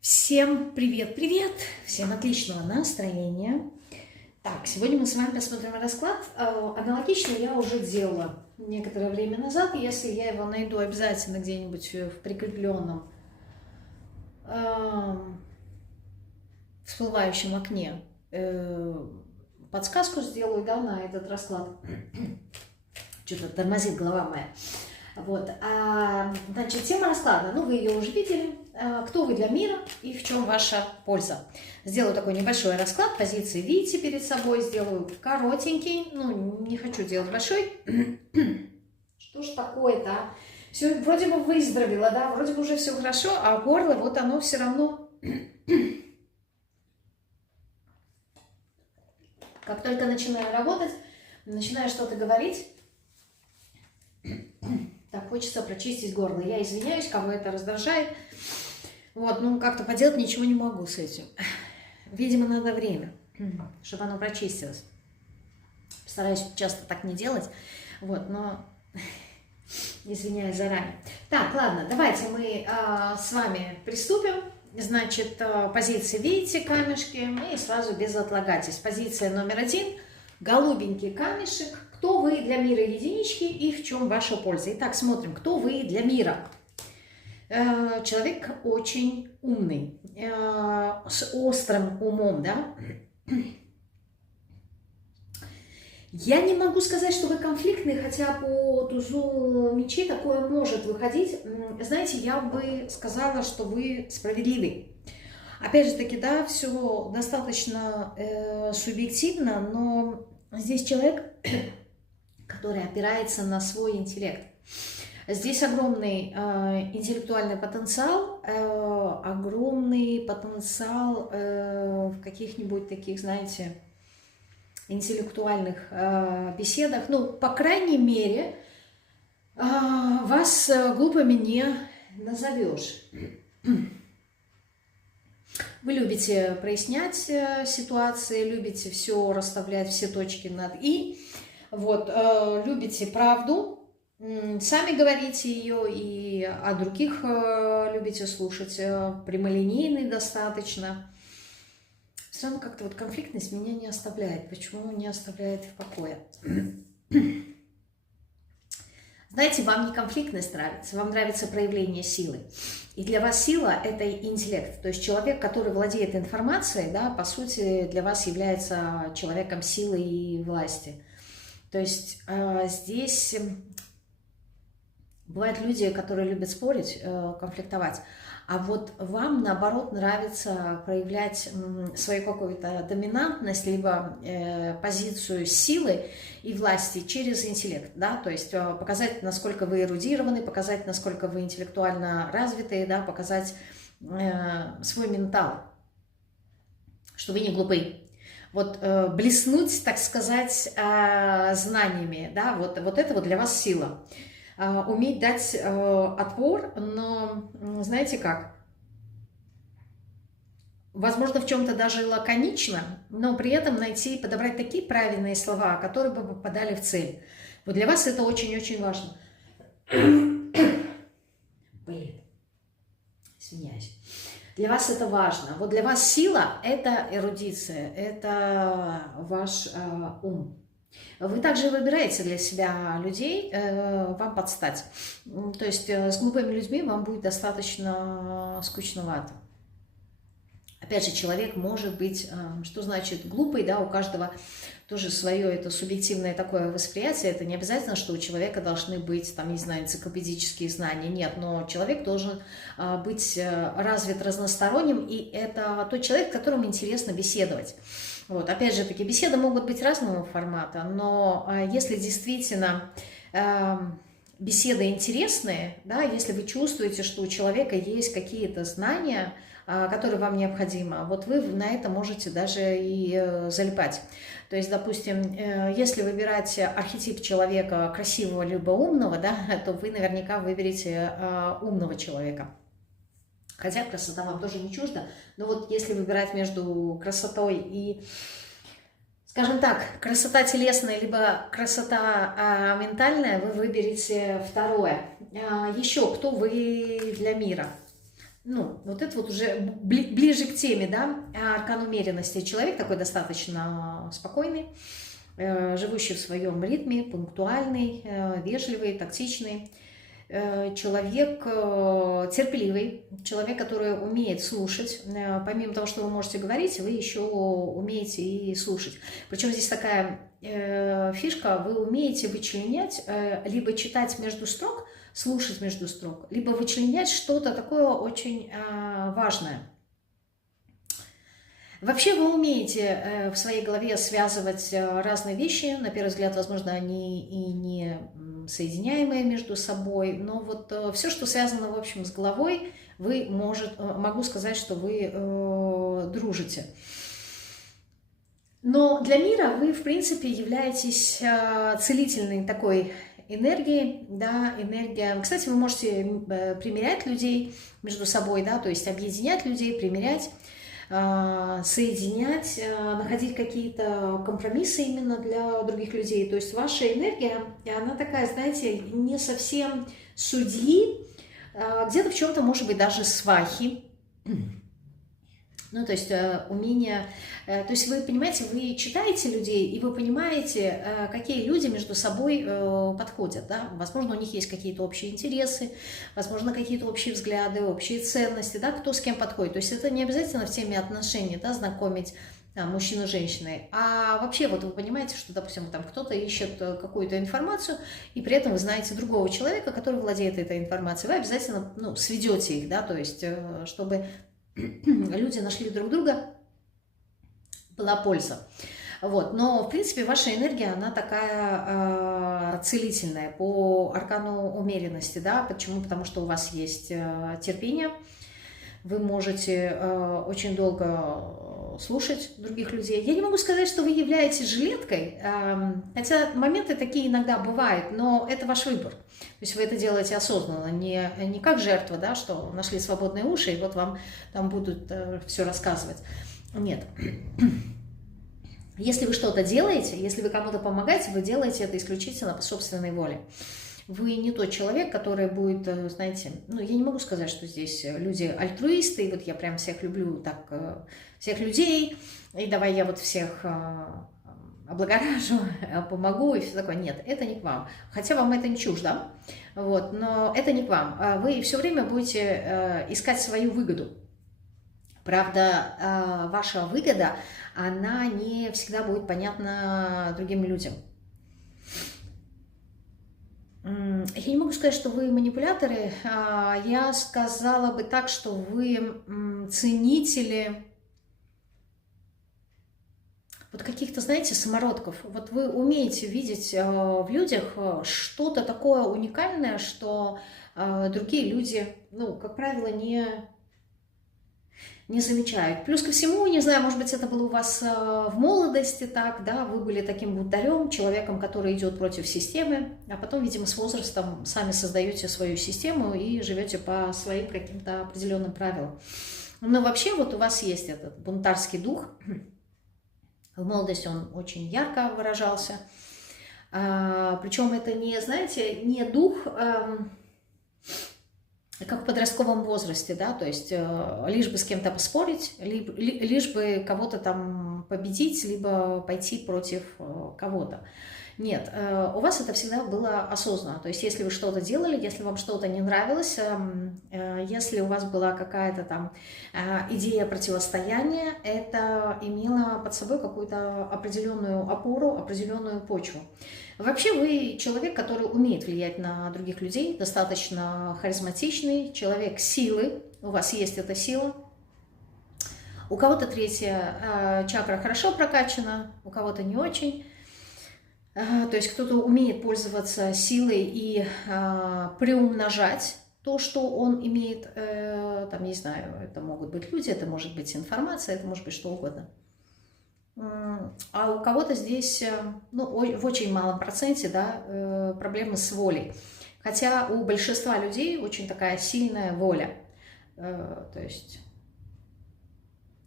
Всем привет-привет! Всем отличного настроения! Так, сегодня мы с вами посмотрим расклад. Аналогично я уже делала некоторое время назад. Если я его найду обязательно где-нибудь в прикрепленном всплывающем окне, подсказку сделаю, да, на этот расклад. Что-то тормозит голова моя. Вот. Значит, тема расклада, вы ее уже видели. Кто вы для мира и в чем ваша польза. Сделаю такой небольшой расклад, позиции видите перед собой, сделаю коротенький, не хочу делать большой. Что ж такое-то, а? Все вроде бы выздоровело, да, вроде бы уже все хорошо, а горло, вот оно все равно. Как только начинаю работать, начинаю что-то говорить, так хочется прочистить горло. Я извиняюсь, кого это раздражает. Вот, как-то поделать ничего не могу с этим. Видимо, надо время, чтобы оно прочистилось. Постараюсь часто так не делать, вот, но извиняюсь заранее. Так, ладно, давайте мы с вами приступим. Значит, позиции видите, камешки, и сразу без отлагательств. Позиция номер 1, голубенький камешек. Кто вы для мира единички и в чем ваша польза? Итак, смотрим, кто вы для мира. Человек очень умный, с острым умом, да. Я не могу сказать, что вы конфликтный, хотя по тузу мечей такое может выходить. Знаете, я бы сказала, что вы справедливый. Опять же таки, да, все достаточно субъективно, но здесь человек, который опирается на свой интеллект. Здесь огромный интеллектуальный потенциал, огромный потенциал в каких-нибудь таких, знаете, интеллектуальных беседах. По крайней мере, вас глупыми не назовешь. Вы любите прояснять ситуации, любите все расставлять, все точки над «и». Вот, любите правду. Сами говорите ее и о других любите слушать, прямолинейный достаточно. Все равно как-то вот конфликтность меня не оставляет. Почему не оставляет в покое? Знаете, вам не конфликтность нравится, вам нравится проявление силы. И для вас сила – это интеллект. То есть человек, который владеет информацией, да, по сути, для вас является человеком силы и власти. То есть здесь бывают люди, которые любят спорить, конфликтовать, а вот вам, наоборот, нравится проявлять свою какую-то доминантность, либо позицию силы и власти через интеллект, да, то есть показать, насколько вы эрудированы, показать, насколько вы интеллектуально развиты, да, показать свой ментал, что вы не глупы. Вот блеснуть, так сказать, знаниями, да, вот это вот для вас сила. Уметь дать отпор, но знаете как? Возможно, в чем-то даже лаконично, но при этом найти, подобрать такие правильные слова, которые бы попадали в цель. Вот для вас это очень-очень важно. Блин, извиняюсь. Для вас это важно. Вот для вас сила – это эрудиция, это ваш ум. Вы также выбираете для себя людей, вам подстать. То есть с глупыми людьми вам будет достаточно скучновато. Опять же, человек может быть, что значит глупый, да, у каждого тоже свое это субъективное такое восприятие. Это не обязательно, что у человека должны быть, там, не знаю, энциклопедические знания. Нет, но человек должен быть развит разносторонним, и это тот человек, с которым интересно беседовать. Вот, опять же, такие беседы могут быть разного формата, но если действительно беседы интересные, да, если вы чувствуете, что у человека есть какие-то знания, которые вам необходимы, вот вы на это можете даже и залипать. То есть, допустим, если выбирать архетип человека красивого либо умного, да, то вы наверняка выберете умного человека. Хотя красота вам тоже не чужда, но вот если выбирать между красотой и, скажем так, красота телесная, либо красота ментальная, вы выберете второе. Еще, кто вы для мира? ну, вот это вот уже ближе к теме, да, аркан умеренности. Человек такой достаточно спокойный, живущий в своем ритме, пунктуальный, вежливый, тактичный. Человек терпеливый, человек, который умеет слушать. Помимо того, что вы можете говорить, вы еще умеете и слушать. Причем здесь такая фишка, вы умеете вычленять, либо читать между строк, слушать между строк, либо вычленять что-то такое очень важное. Вообще вы умеете в своей голове связывать разные вещи. На первый взгляд, возможно, они и не соединяемые между собой. Но вот все, что связано, в общем, с головой, могу сказать, что вы дружите. Но для мира вы, в принципе, являетесь целительной такой энергией, да, энергия. Кстати, вы можете примирять людей между собой, да, то есть объединять людей, примирять, соединять, находить какие-то компромиссы именно для других людей. То есть ваша энергия, она такая, знаете, не совсем судьи, где-то в чем-то, может быть, даже свахи. Ну, то есть умение, то есть вы понимаете, вы читаете людей, и вы понимаете, какие люди между собой подходят, да, возможно, у них есть какие-то общие интересы, возможно, какие-то общие взгляды, общие ценности, да, кто с кем подходит, то есть это не обязательно в теме отношений, да, знакомить мужчину с женщиной, а вообще вот вы понимаете, что, допустим, там кто-то ищет какую-то информацию, и при этом вы знаете другого человека, который владеет этой информацией, вы обязательно, ну, сведете их, да, то есть чтобы люди нашли друг друга, была польза. Вот. Но, в принципе, ваша энергия, она такая целительная по аркану умеренности. Да? Почему? Потому что у вас есть терпение, вы можете очень долго слушать других людей. Я не могу сказать, что вы являетесь жилеткой, хотя моменты такие иногда бывают, но это ваш выбор. То есть вы это делаете осознанно, не как жертва, да, что нашли свободные уши, и вот вам там будут все рассказывать. Нет. Если вы что-то делаете, если вы кому-то помогаете, вы делаете это исключительно по собственной воле. Вы не тот человек, который будет, знаете, ну, я не могу сказать, что здесь люди альтруисты, и вот я прям всех люблю, так, всех людей, и давай я вот всех облагоражу, помогу и все такое. Нет, это не к вам. Хотя вам это не чуждо, вот, но это не к вам. Вы все время будете искать свою выгоду. Правда, ваша выгода, она не всегда будет понятна другим людям. Я не могу сказать, что вы манипуляторы. Я сказала бы так, что вы ценители вот каких-то, знаете, самородков. Вот вы умеете видеть в людях что-то такое уникальное, что другие люди, ну, как правило, не замечают. Плюс ко всему, не знаю, может быть, это было у вас в молодости так, да, вы были таким бунтарем, человеком, который идет против системы, а потом, видимо, с возрастом сами создаете свою систему и живете по своим каким-то определенным правилам. Но вообще вот у вас есть этот бунтарский дух. В молодости он очень ярко выражался. Причем это не, знаете, не дух, как в подростковом возрасте, да, то есть лишь бы с кем-то поспорить, лишь бы кого-то там победить, либо пойти против кого-то. Нет, у вас это всегда было осознанно, то есть если вы что-то делали, если вам что-то не нравилось, если у вас была какая-то там идея противостояния, это имело под собой какую-то определенную опору, определенную почву. Вообще вы человек, который умеет влиять на других людей, достаточно харизматичный, человек силы, у вас есть эта сила. У кого-то третья чакра хорошо прокачана, у кого-то не очень. То есть кто-то умеет пользоваться силой и приумножать то, что он имеет, там, не знаю, это могут быть люди, это может быть информация, это может быть что угодно. А у кого-то здесь, ну, в очень малом проценте, да, проблемы с волей. Хотя у большинства людей очень такая сильная воля. То есть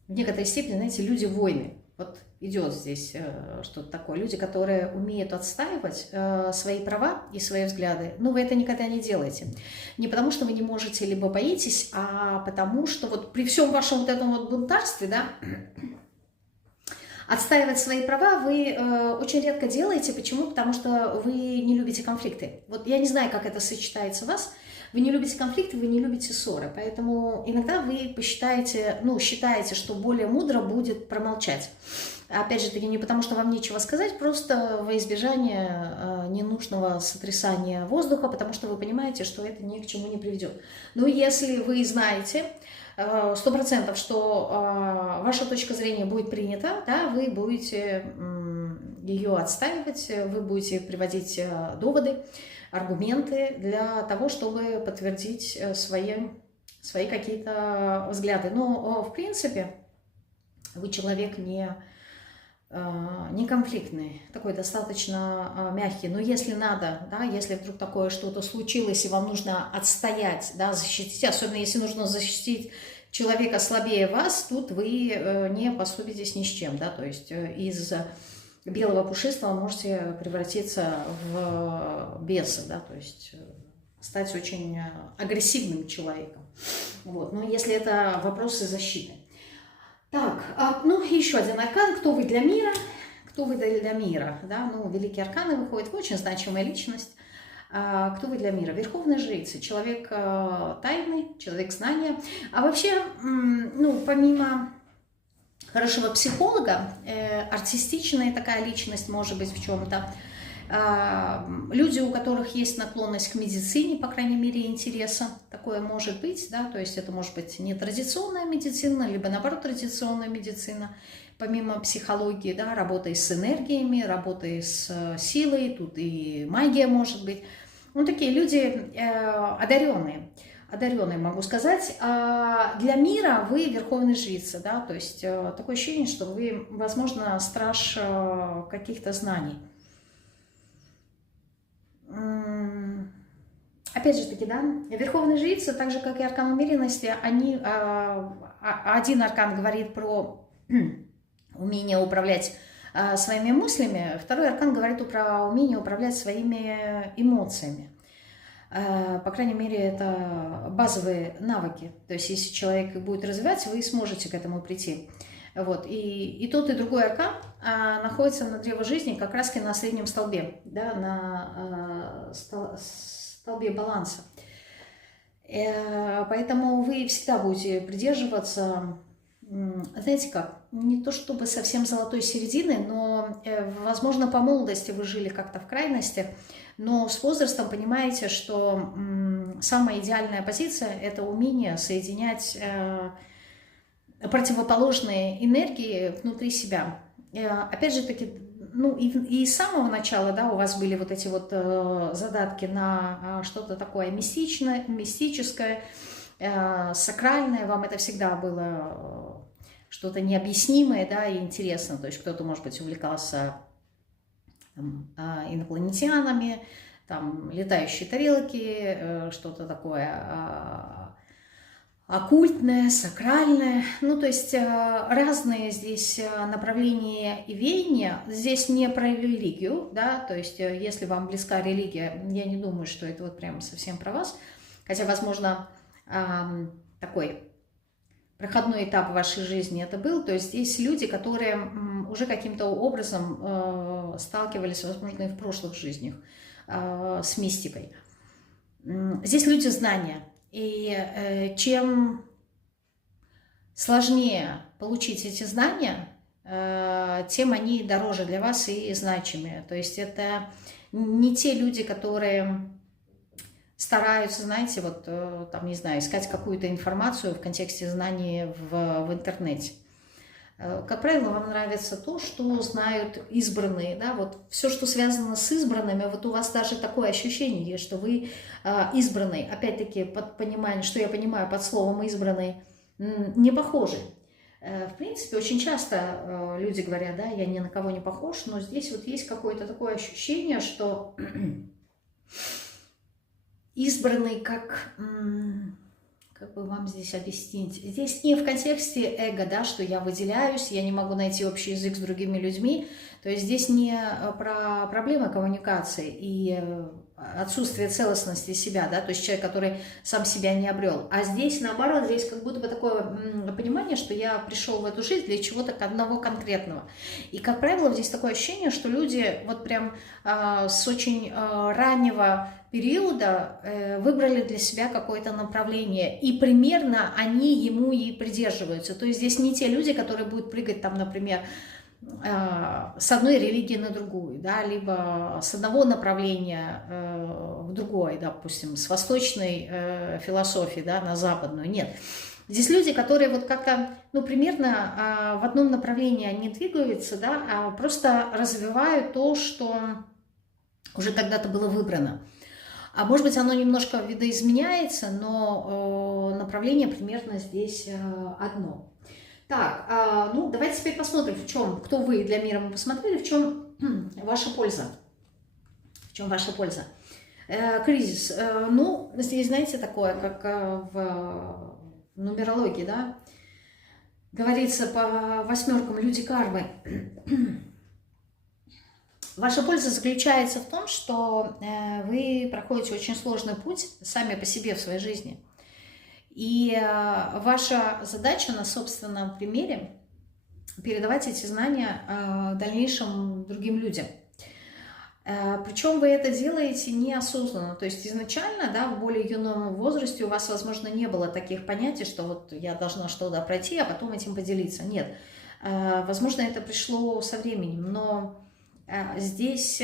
в некоторой степени, знаете, люди-воины. Вот идет здесь что-то такое. Люди, которые умеют отстаивать свои права и свои взгляды, но вы это никогда не делаете. Не потому, что вы не можете, либо боитесь, а потому, что вот при всем вашем вот этом вот бунтарстве, да, отстаивать свои права вы очень редко делаете. Почему? Потому что вы не любите конфликты. Вот я не знаю, как это сочетается у вас. Вы не любите конфликты, вы не любите ссоры. Поэтому иногда вы посчитаете, ну, считаете, что более мудро будет промолчать. Опять же таки, не потому, что вам нечего сказать, просто во избежание ненужного сотрясания воздуха, потому что вы понимаете, что это ни к чему не приведет. Но если вы знаете 100%, что ваша точка зрения будет принята, да, вы будете ее отстаивать, вы будете приводить доводы, аргументы для того, чтобы подтвердить свои какие-то взгляды. Но, в принципе, вы человек не конфликтный, такой достаточно мягкий. Но если надо, да, если вдруг такое что-то случилось, и вам нужно отстоять, да, защитить, особенно если нужно защитить человека слабее вас, тут вы не поступитесь ни с чем, да, то есть из белого пушистого можете превратиться в беса, да, то есть стать очень агрессивным человеком. Вот. Но если это вопросы защиты. Так, ну еще один аркан. Кто вы для мира? Кто вы для мира? Да? Ну, великие арканы выходят, вы очень значимая личность. Кто вы для мира? Верховная жрица, человек тайный, человек знания. А вообще, ну, помимо хорошего психолога, артистичная такая личность может быть в чем-то. Люди, у которых есть наклонность к медицине, по крайней мере, интереса, такое может быть, да, то есть это может быть не традиционная медицина, либо наоборот традиционная медицина, помимо психологии, да, работой с энергиями, работой с силой, тут и магия может быть. Ну, такие люди одаренные, могу сказать. А для мира вы верховная жрица, да, то есть такое ощущение, что вы, возможно, страж каких-то знаний. Опять же таки, да, верховная жрица, так же, как и аркан умеренности, они, один аркан говорит про умение управлять своими мыслями, второй аркан говорит про умение управлять своими эмоциями. По крайней мере, это базовые навыки. То есть, если человек их будет развивать, вы сможете к этому прийти. Вот. И тот, и другой аркан находится на древо жизни как раз на среднем столбе, да, на столбе баланса. Поэтому вы всегда будете придерживаться, знаете как, не то чтобы совсем золотой середины, но, возможно, по молодости вы жили как-то в крайности, но с возрастом понимаете, что самая идеальная позиция – это умение соединять противоположные энергии внутри себя. Опять же таки, ну и с самого начала, да, у вас были вот эти вот задатки на что-то такое мистическое, сакральное, вам это всегда было что-то необъяснимое, да, и интересно. То есть кто-то, может быть, увлекался там, инопланетянами, там, летающие тарелки, что-то такое оккультное, сакральное. Ну, то есть разные здесь направления и веяния. Здесь не про религию, да, то есть если вам близка религия, я не думаю, что это вот прям совсем про вас. Хотя, возможно, такой проходной этап в вашей жизни это был. То есть здесь люди, которые уже каким-то образом сталкивались, возможно, и в прошлых жизнях с мистикой. Здесь люди знания. И чем сложнее получить эти знания, тем они дороже для вас и значимые. То есть это не те люди, которые стараются, знаете, вот там, не знаю, искать какую-то информацию в контексте знаний в интернете. Как правило, вам нравится то, что знают избранные, да, вот все, что связано с избранными, вот у вас даже такое ощущение есть, что вы избранный, опять-таки, под понимание, что я понимаю под словом избранный, не похожи. В принципе, очень часто люди говорят, да, я ни на кого не похож, но здесь вот есть какое-то такое ощущение, что избранный как как бы вам здесь объяснить? Здесь не в контексте эго, да, что я выделяюсь, я не могу найти общий язык с другими людьми. То есть здесь не про проблемы коммуникации и отсутствие целостности себя, да, то есть человек, который сам себя не обрел. А здесь, наоборот, здесь как будто бы такое понимание, что я пришел в эту жизнь для чего-то одного конкретного. И, как правило, здесь такое ощущение, что люди вот прям с очень раннего периода выбрали для себя какое-то направление, и примерно они ему и придерживаются. То есть здесь не те люди, которые будут прыгать там, например, с одной религии на другую, да, либо с одного направления в другое, допустим, с восточной философии, да, на западную. Нет. Здесь люди, которые вот как-то, ну, примерно в одном направлении они двигаются, да, а просто развивают то, что уже когда-то было выбрано. А может быть, оно немножко видоизменяется, но направление примерно здесь одно. Так, ну давайте теперь посмотрим, в чем, кто вы для мира мы посмотрели, в чем ваша польза. В чем ваша польза? Кризис. Ну, здесь, знаете, такое, как в нумерологии, да, говорится по восьмеркам люди кармы. Ваша польза заключается в том, что вы проходите очень сложный путь сами по себе в своей жизни. И ваша задача на собственном примере передавать эти знания дальнейшим другим людям. Причем вы это делаете неосознанно. То есть изначально, да, в более юном возрасте у вас, возможно, не было таких понятий, что вот я должна что-то пройти, а потом этим поделиться. Нет. Возможно, это пришло со временем, но здесь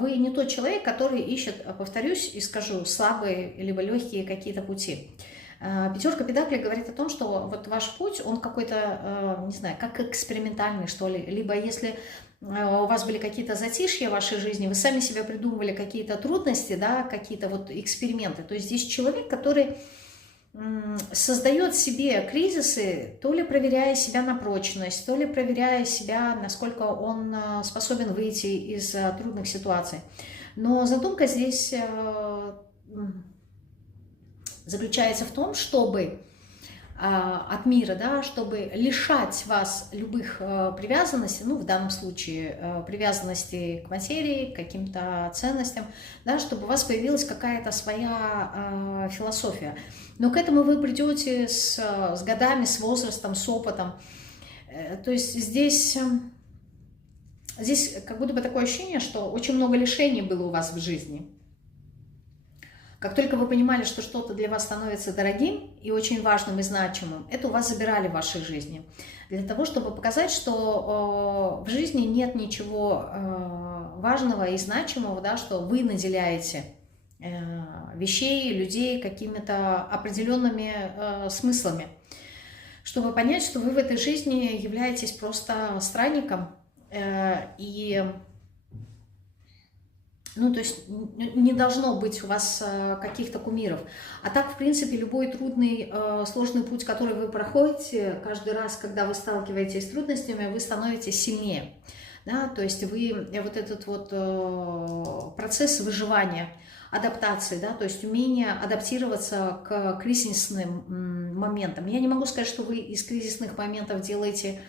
вы не тот человек, который ищет, повторюсь и скажу, слабые либо легкие какие-то пути. Пятерка педаклей говорит о том, что вот ваш путь, он какой-то, не знаю, как экспериментальный, что ли. Либо если у вас были какие-то затишья в вашей жизни, вы сами себе придумывали какие-то трудности, да, какие-то вот эксперименты. То есть здесь человек, который создает себе кризисы, то ли проверяя себя на прочность, то ли проверяя себя, насколько он способен выйти из трудных ситуаций. Но задумка здесь заключается в том, чтобы от мира, да, чтобы лишать вас любых привязанностей, ну, в данном случае привязанности к материи, к каким-то ценностям, да, чтобы у вас появилась какая-то своя философия. Но к этому вы придете с годами, с возрастом, с опытом. То есть здесь как будто бы такое ощущение, что очень много лишений было у вас в жизни. Как только вы понимали, что что-то для вас становится дорогим и очень важным и значимым, это у вас забирали в вашей жизни. Для того, чтобы показать, что в жизни нет ничего важного и значимого, да, что вы наделяете вещей, людей какими-то определенными смыслами. Чтобы понять, что вы в этой жизни являетесь просто странником и... Ну, то есть не должно быть у вас каких-то кумиров. А так, в принципе, любой трудный, сложный путь, который вы проходите, каждый раз, когда вы сталкиваетесь с трудностями, вы становитесь сильнее. Да? То есть вы вот этот вот процесс выживания, адаптации, да? То есть умение адаптироваться к кризисным моментам. Я не могу сказать, что вы из кризисных моментов делаете...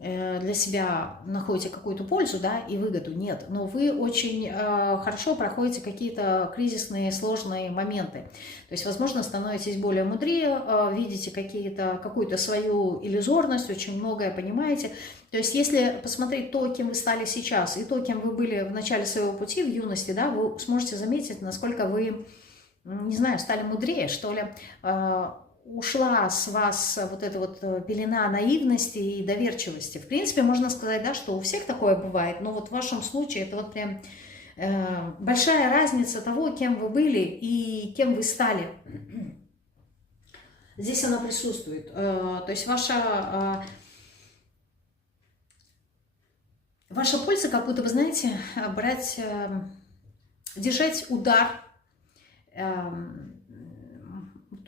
для себя находите какую-то пользу, да, и выгоду, нет, но вы очень хорошо проходите какие-то кризисные, сложные моменты, то есть, возможно, становитесь более мудрее, видите какую-то свою иллюзорность, очень многое понимаете, то есть, если посмотреть то, кем вы стали сейчас, и то, кем вы были в начале своего пути, в юности, да, вы сможете заметить, насколько вы, не знаю, стали мудрее, что ли, ушла с вас вот эта вот пелена наивности и доверчивости. В принципе, можно сказать, да, что у всех такое бывает, но вот в вашем случае это вот прям большая разница того, кем вы были и кем вы стали. Здесь она присутствует. То есть ваша польза, как будто, вы знаете, держать удар.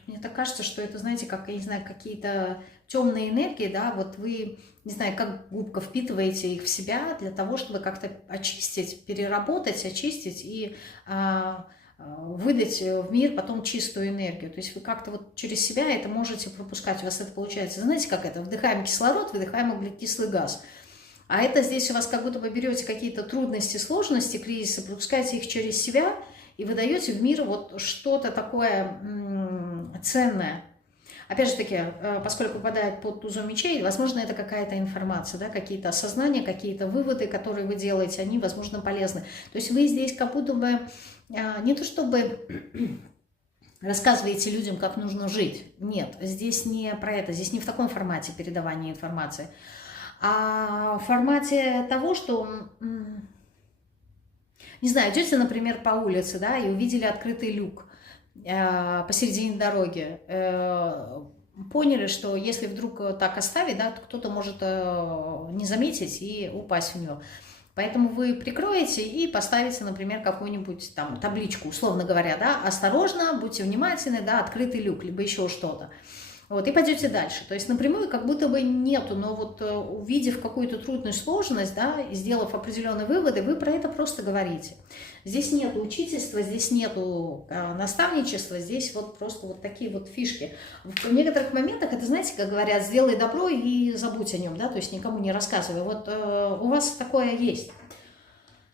Мне так кажется, что это, знаете, как, я не знаю, какие-то темные энергии, да, вот вы, не знаю, как губка впитываете их в себя для того, чтобы как-то очистить, переработать, очистить и выдать в мир потом чистую энергию. То есть вы как-то вот через себя это можете пропускать, у вас это получается. Знаете, как это? Вдыхаем кислород, выдыхаем углекислый газ. А это здесь у вас как будто бы берете какие-то трудности, сложности, кризисы, пропускаете их через себя и выдаете в мир вот что-то такое ценное. Опять же таки, поскольку попадает под тузом мечей, возможно, это какая-то информация, да, какие-то осознания, какие-то выводы, которые вы делаете, они, возможно, полезны. То есть вы здесь как будто бы не то чтобы рассказываете людям, как нужно жить. Нет, здесь не про это, здесь не в таком формате передавания информации, а в формате того, что, не знаю, идете, например, по улице, да, и увидели открытый люк посередине дороги, поняли, что если вдруг так оставить, да, то кто-то может не заметить и упасть в него. Поэтому вы прикроете и поставите, например, какую-нибудь там табличку, условно говоря, да, осторожно, будьте внимательны, да, открытый люк, либо еще что-то. Вот, и пойдете дальше. То есть напрямую как будто бы нету, но вот увидев какую-то трудную сложность, да, и сделав определенные выводы, вы про это просто говорите. Здесь нету учительства, здесь нету наставничества, здесь вот просто вот такие вот фишки. В некоторых моментах это, знаете, как говорят, сделай добро и забудь о нем, да, то есть никому не рассказывай. Вот у вас такое есть.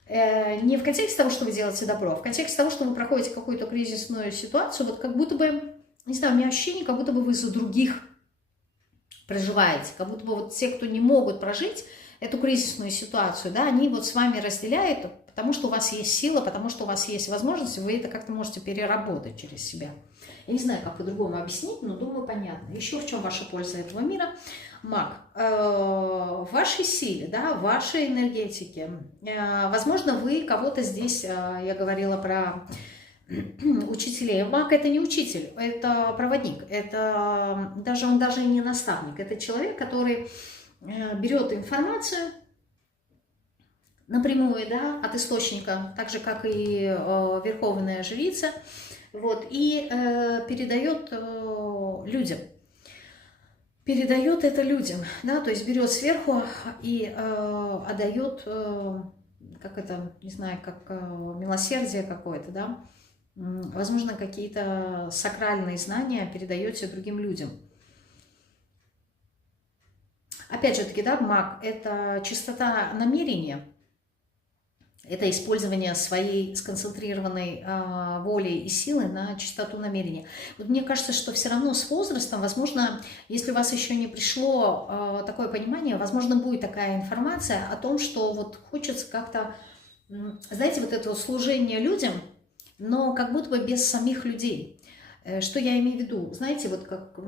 Не в контексте того, что вы делаете добро, а в контексте того, что вы проходите какую-то кризисную ситуацию, вот как будто бы, не знаю, у меня ощущение, как будто бы вы за других проживаете, как будто бы вот те, кто не могут прожить эту кризисную ситуацию, да, они вот с вами разделяют, потому что у вас есть сила, потому что у вас есть возможность, вы это как-то можете переработать через себя. Я не знаю, как по-другому объяснить, но думаю, понятно. Еще в чем ваша польза этого мира? Маг. В вашей силе, да, в вашей энергетике. Возможно, вы кого-то здесь, я говорила про учителей. Маг — это не учитель, это проводник, это он даже не наставник, это человек, который берет информацию напрямую, да, от источника, так же, как и верховная жрица, вот, и передает людям. Передает это людям, да, то есть берет сверху и отдает, как это, не знаю, как милосердие какое-то, да, возможно, какие-то сакральные знания передаете другим людям. Опять же таки, да, маг — это чистота намерения, это использование своей сконцентрированной воли и силы на чистоту намерения. Вот мне кажется, что все равно с возрастом, возможно, если у вас еще не пришло такое понимание, возможно, будет такая информация о том, что вот хочется как-то, знаете, вот это вот служение людям, но как будто бы без самих людей. Что я имею в виду? Знаете, вот как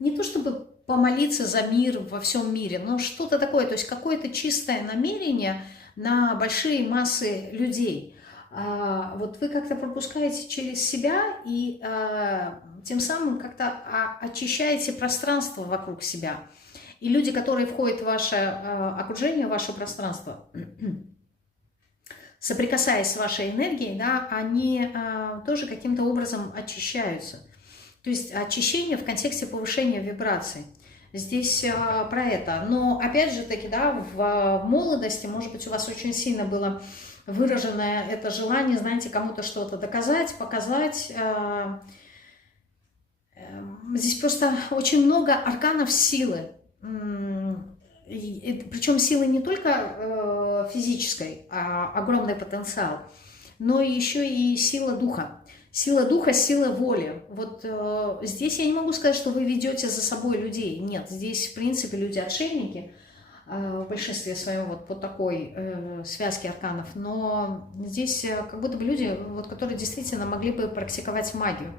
не то чтобы помолиться за мир во всем мире, но что-то такое, то есть какое-то чистое намерение на большие массы людей. Вот вы как-то пропускаете через себя и тем самым как-то очищаете пространство вокруг себя. И люди, которые входят в ваше окружение, в ваше пространство, соприкасаясь с вашей энергией, да, они тоже каким-то образом очищаются. То есть очищение в контексте повышения вибраций. Здесь про это. Но опять же таки, да, в молодости, может быть, у вас очень сильно было выраженное это желание, знаете, кому-то что-то доказать, показать. Здесь просто очень много арканов силы. Причем силы не только физической, а огромный потенциал, но еще и сила духа. Сила духа, сила воли. Вот здесь я не могу сказать, что вы ведете за собой людей. Нет, здесь, в принципе, люди-отшельники в большинстве своем вот по такой связке арканов. Но здесь как будто бы люди, вот, которые действительно могли бы практиковать магию.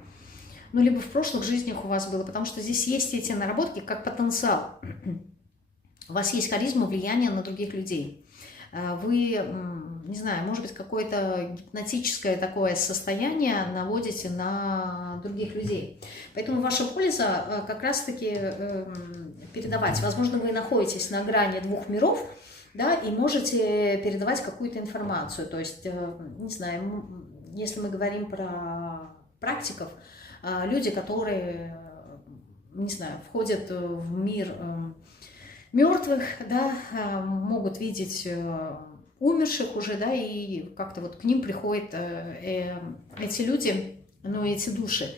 Ну, либо в прошлых жизнях у вас было, потому что здесь есть эти наработки как потенциал. У вас есть харизма, влияние на других людей. Вы, не знаю, может быть, какое-то гипнотическое такое состояние наводите на других людей. Поэтому ваша польза как раз-таки передавать. Возможно, вы находитесь на грани двух миров, да, и можете передавать какую-то информацию. То есть, не знаю, если мы говорим про практиков, люди, которые, не знаю, входят в мир мертвых, да, могут видеть умерших уже, да, и как-то вот к ним приходят эти люди, ну, эти души,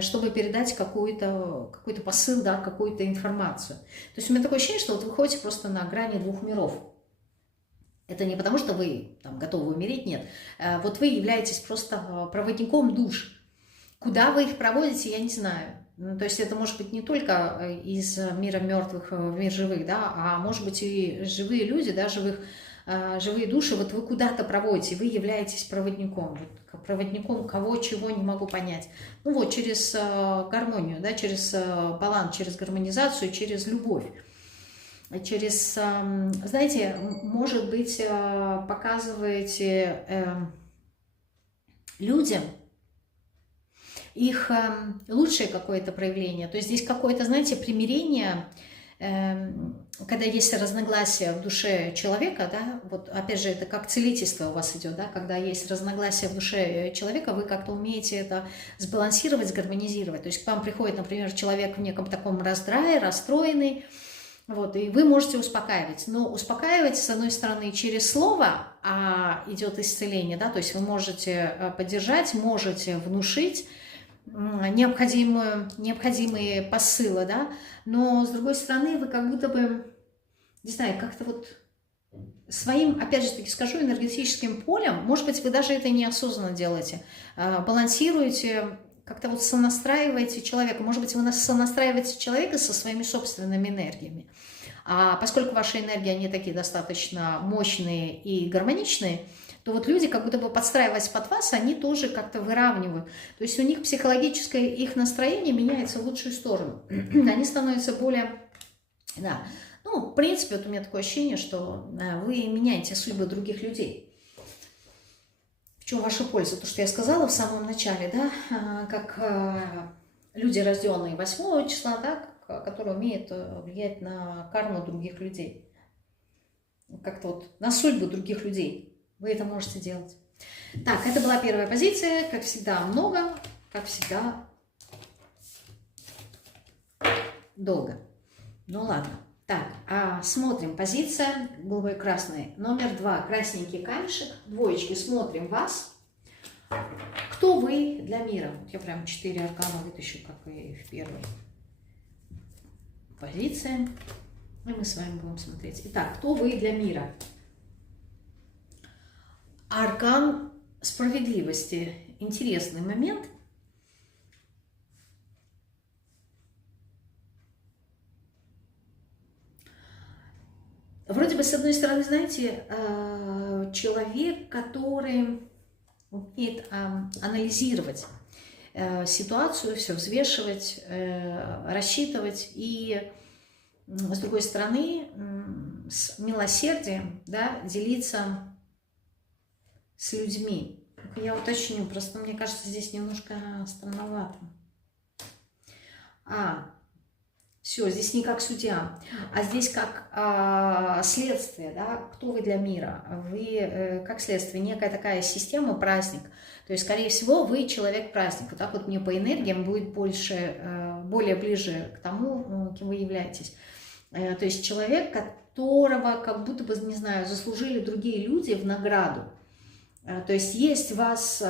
чтобы передать какой-то посыл, да, какую-то информацию. То есть у меня такое ощущение, что вот вы ходите просто на грани двух миров. Это не потому, что вы там готовы умереть, нет. Вот вы являетесь просто проводником душ. Куда вы их проводите, я не знаю. Ну, то есть это может быть не только из мира мертвых в мир живых, да, а может быть и живые люди, да, живые души, вот вы куда-то проводите, вы являетесь проводником. Вот, проводником кого, чего, не могу понять. Ну вот, через гармонию, да, через баланс, через гармонизацию, через любовь. Через, знаете, может быть, показываете людям их лучшее какое-то проявление. То есть здесь какое-то, знаете, примирение, когда есть разногласия в душе человека, да, вот опять же, это как целительство у вас идет, да, когда есть разногласия в душе человека, вы как-то умеете это сбалансировать, сгармонизировать. То есть к вам приходит, например, человек в неком таком раздрае, расстроенный, вот, и вы можете успокаивать. Но успокаивать, с одной стороны, через слово, идет исцеление, да, то есть вы можете поддержать, можете внушить необходимые посылы, да, но, с другой стороны, вы как будто бы, не знаю, как-то вот своим, опять же таки скажу, энергетическим полем, может быть, вы даже это неосознанно делаете, балансируете, как-то вот сонастраиваете человека, может быть, вы сонастраиваете человека со своими собственными энергиями. А поскольку ваши энергии, они такие достаточно мощные и гармоничные, то вот люди, как будто бы подстраиваясь под вас, они тоже как-то выравнивают. То есть у них психологическое их настроение меняется в лучшую сторону. Они становятся более... Да. Ну, в принципе, вот у меня такое ощущение, что вы меняете судьбы других людей. В чем ваша польза? То, что я сказала в самом начале, да, как люди, рожденные 8 числа, да, которые умеют влиять на карму других людей. Как-то вот на судьбу других людей. Вы это можете делать. Так, это была первая позиция. Как всегда, много. Как всегда, долго. Ну ладно. Так, смотрим. Позиция голубой-красный. Номер 2. Красненький камешек. Двоечки. Смотрим вас. Кто вы для мира? Вот я прям 4 аркана вытащу, как и в первой позиции. И мы с вами будем смотреть. Итак, кто вы для мира? Аркан справедливости. Интересный момент. Вроде бы, с одной стороны, знаете, человек, который умеет анализировать ситуацию, все взвешивать, рассчитывать, и, с другой стороны, с милосердием, да, делиться с людьми. Я уточню, просто мне кажется, здесь немножко странновато. Все, здесь не как судья, а здесь как следствие, да, кто вы для мира. Вы как следствие, некая такая система, праздник. То есть, скорее всего, вы человек-праздник. Вот так вот мне по энергиям будет более ближе к тому, кем вы являетесь. То есть человек, которого как будто бы, не знаю, заслужили другие люди в награду. То есть в вас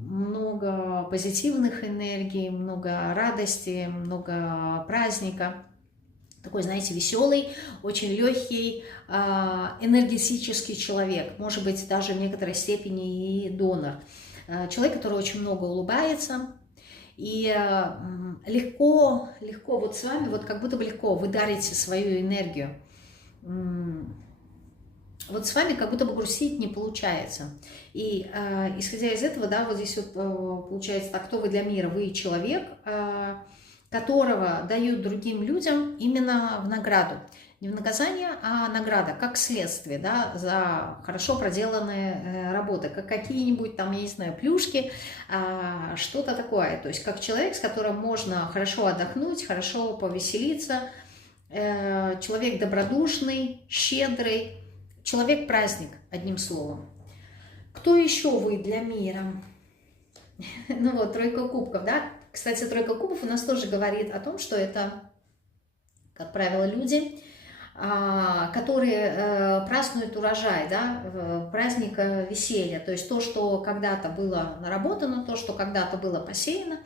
много позитивных энергий, много радости, много праздника. Такой, знаете, веселый, очень легкий, энергетический человек. Может быть, даже в некоторой степени и донор. Человек, который очень много улыбается. И легко вот с вами, вот как будто бы легко вы дарите свою энергию. Вот с вами как будто бы грустить не получается. И исходя из этого, да, вот здесь вот получается так, кто вы для мира? Вы человек, которого дают другим людям именно в награду. Не в наказание, а награда, как следствие, да, за хорошо проделанные работы, как какие-нибудь там, я не знаю, плюшки, что-то такое. То есть как человек, с которым можно хорошо отдохнуть, хорошо повеселиться, человек добродушный, щедрый, человек-праздник, одним словом. Кто еще вы для мира? Ну вот, тройка кубков, да? Кстати, тройка кубков у нас тоже говорит о том, что это, как правило, люди, которые празднуют урожай, да, праздник веселья, то есть то, что когда-то было наработано, то, что когда-то было посеяно,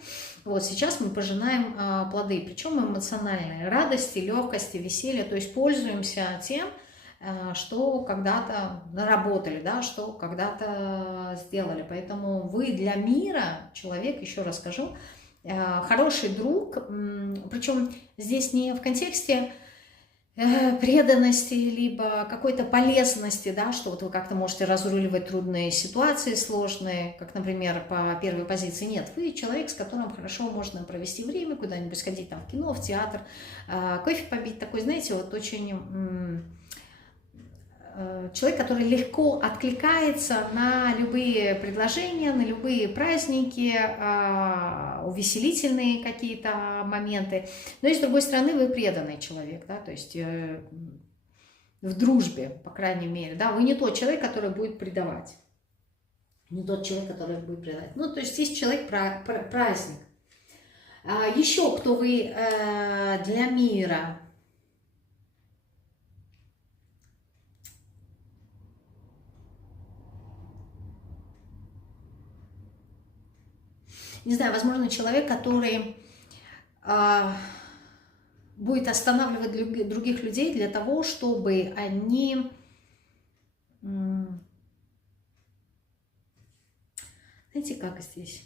вот сейчас мы пожинаем плоды, причем эмоциональные, радости, легкости, веселья, то есть пользуемся тем, что когда-то наработали, да, что когда-то сделали. Поэтому вы для мира человек, еще раз скажу, хороший друг, причем здесь не в контексте преданности, либо какой-то полезности, да, что вот вы как-то можете разруливать трудные ситуации, сложные, как, например, по первой позиции. Нет, вы человек, с которым хорошо можно провести время, куда-нибудь сходить там в кино, в театр, кофе попить, такой, знаете, вот очень человек, который легко откликается на любые предложения, на любые праздники, увеселительные какие-то моменты. Но и с другой стороны, вы преданный человек, да, то есть в дружбе, по крайней мере, да, вы не тот человек, который будет предавать, не тот человек, который будет предавать. Ну, то есть здесь человек праздник. Еще кто вы для мира? Не знаю, возможно, человек, который будет останавливать других людей для того, чтобы они, знаете, как здесь?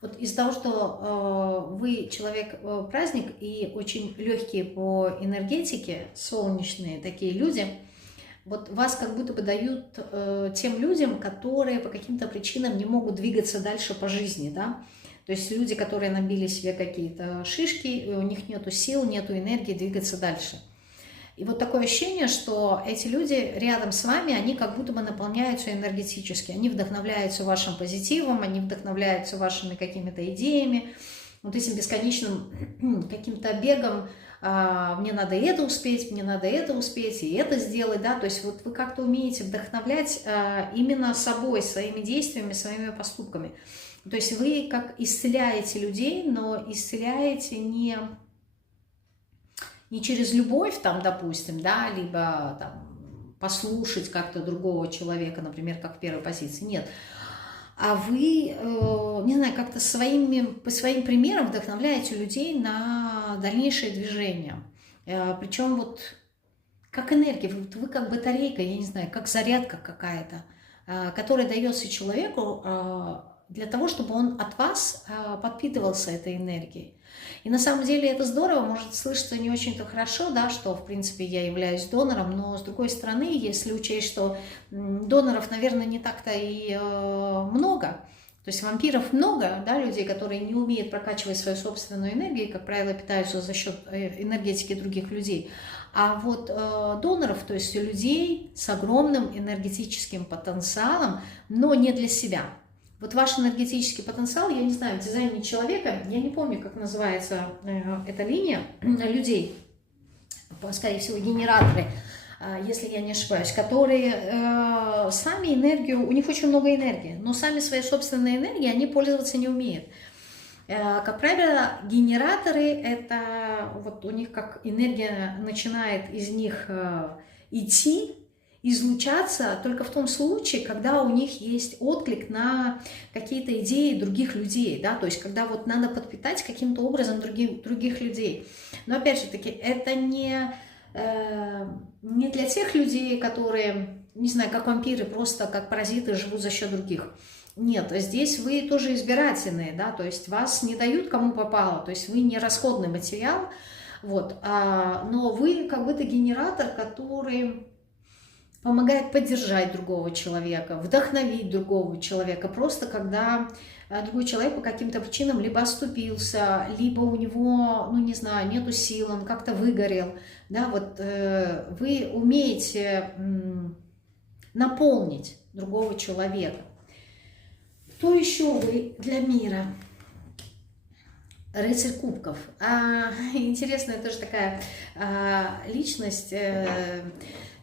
Вот из-за того, что вы человек-праздник и очень легкие по энергетике, солнечные такие люди, вот вас как будто бы дают тем людям, которые по каким-то причинам не могут двигаться дальше по жизни, да. То есть люди, которые набили себе какие-то шишки, и у них нету сил, нету энергии двигаться дальше. И вот такое ощущение, что эти люди рядом с вами, они как будто бы наполняются энергетически, они вдохновляются вашим позитивом, они вдохновляются вашими какими-то идеями, вот этим бесконечным каким-то бегом. Мне надо это успеть, мне надо это успеть, и это сделать, да, то есть вот вы как-то умеете вдохновлять именно собой, своими действиями, своими поступками. То есть вы как исцеляете людей, но исцеляете не через любовь, там, допустим, да, либо там, послушать как-то другого человека, например, как в первой позиции, нет. А вы, не знаю, как-то по своим примерам вдохновляете людей на дальнейшее движение. Причем вот как энергия, вы как батарейка, я не знаю, как зарядка какая-то, которая дается человеку для того, чтобы он от вас подпитывался этой энергией. И на самом деле это здорово, может слышаться не очень-то хорошо, да, что, в принципе, я являюсь донором, но, с другой стороны, если учесть, что доноров, наверное, не так-то и много, то есть вампиров много, да, людей, которые не умеют прокачивать свою собственную энергию, и, как правило, питаются за счет энергетики других людей. А вот доноров, то есть людей с огромным энергетическим потенциалом, но не для себя. Вот ваш энергетический потенциал, я не знаю, в дизайне человека, я не помню, как называется эта линия людей, скорее всего, генераторы, если я не ошибаюсь, которые сами энергию, у них очень много энергии, но сами своей собственной энергией они пользоваться не умеют. Как правило, генераторы, это вот у них как энергия начинает из них идти, излучаться только в том случае, когда у них есть отклик на какие-то идеи других людей, да, то есть когда вот надо подпитать каким-то образом других людей. Но опять же таки, это не для тех людей, которые, не знаю, как вампиры, просто как паразиты живут за счет других. Нет, здесь вы тоже избирательные, да, то есть вас не дают кому попало, то есть вы не расходный материал, вот, но вы как будто генератор, который помогает поддержать другого человека, вдохновить другого человека, просто когда другой человек по каким-то причинам либо оступился, либо у него, ну не знаю, нету сил, он как-то выгорел, да, вот вы умеете наполнить другого человека. Кто еще вы для мира? Рыцарь кубков. Интересная тоже такая личность.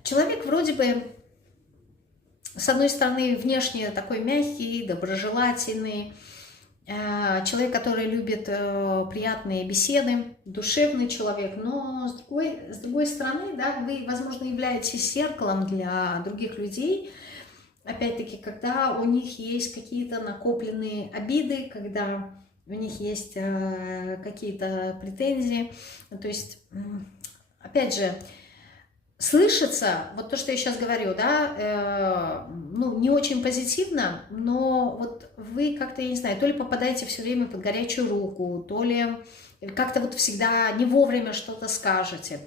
Человек вроде бы, с одной стороны, внешне такой мягкий, доброжелательный, человек, который любит приятные беседы, душевный человек, но с другой стороны, да, вы, возможно, являетесь зеркалом для других людей, опять-таки, когда у них есть какие-то накопленные обиды, когда у них есть какие-то претензии, то есть, опять же, слышится, вот то, что я сейчас говорю, да, ну, не очень позитивно, но вот вы как-то, я не знаю, то ли попадаете все время под горячую руку, то ли как-то вот всегда не вовремя что-то скажете.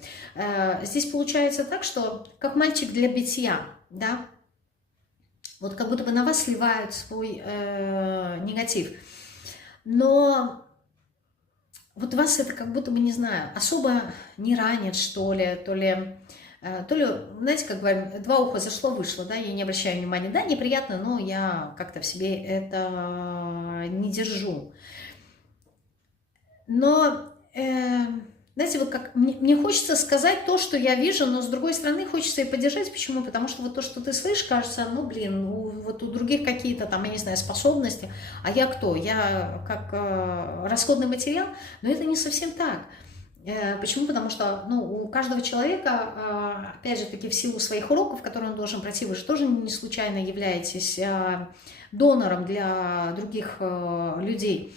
Здесь получается так, что как мальчик для битья, да, вот как будто бы на вас сливают свой негатив. Но вот вас это как будто бы, не знаю, особо не ранит, что ли, то ли, знаете, как говорим, два уха зашло, вышло, да, я не обращаю внимания, да, неприятно, но я как-то в себе это не держу. Но, знаете, вот как мне хочется сказать то, что я вижу, но с другой стороны хочется и поддержать. Почему? Потому что вот то, что ты слышишь, кажется, ну, блин, вот у других какие-то там, я не знаю, способности, а я кто? Я как расходный материал, но это не совсем так. Почему? Потому что, ну, у каждого человека, опять же таки, в силу своих уроков, которые он должен пройти, вы же тоже не случайно являетесь донором для других людей.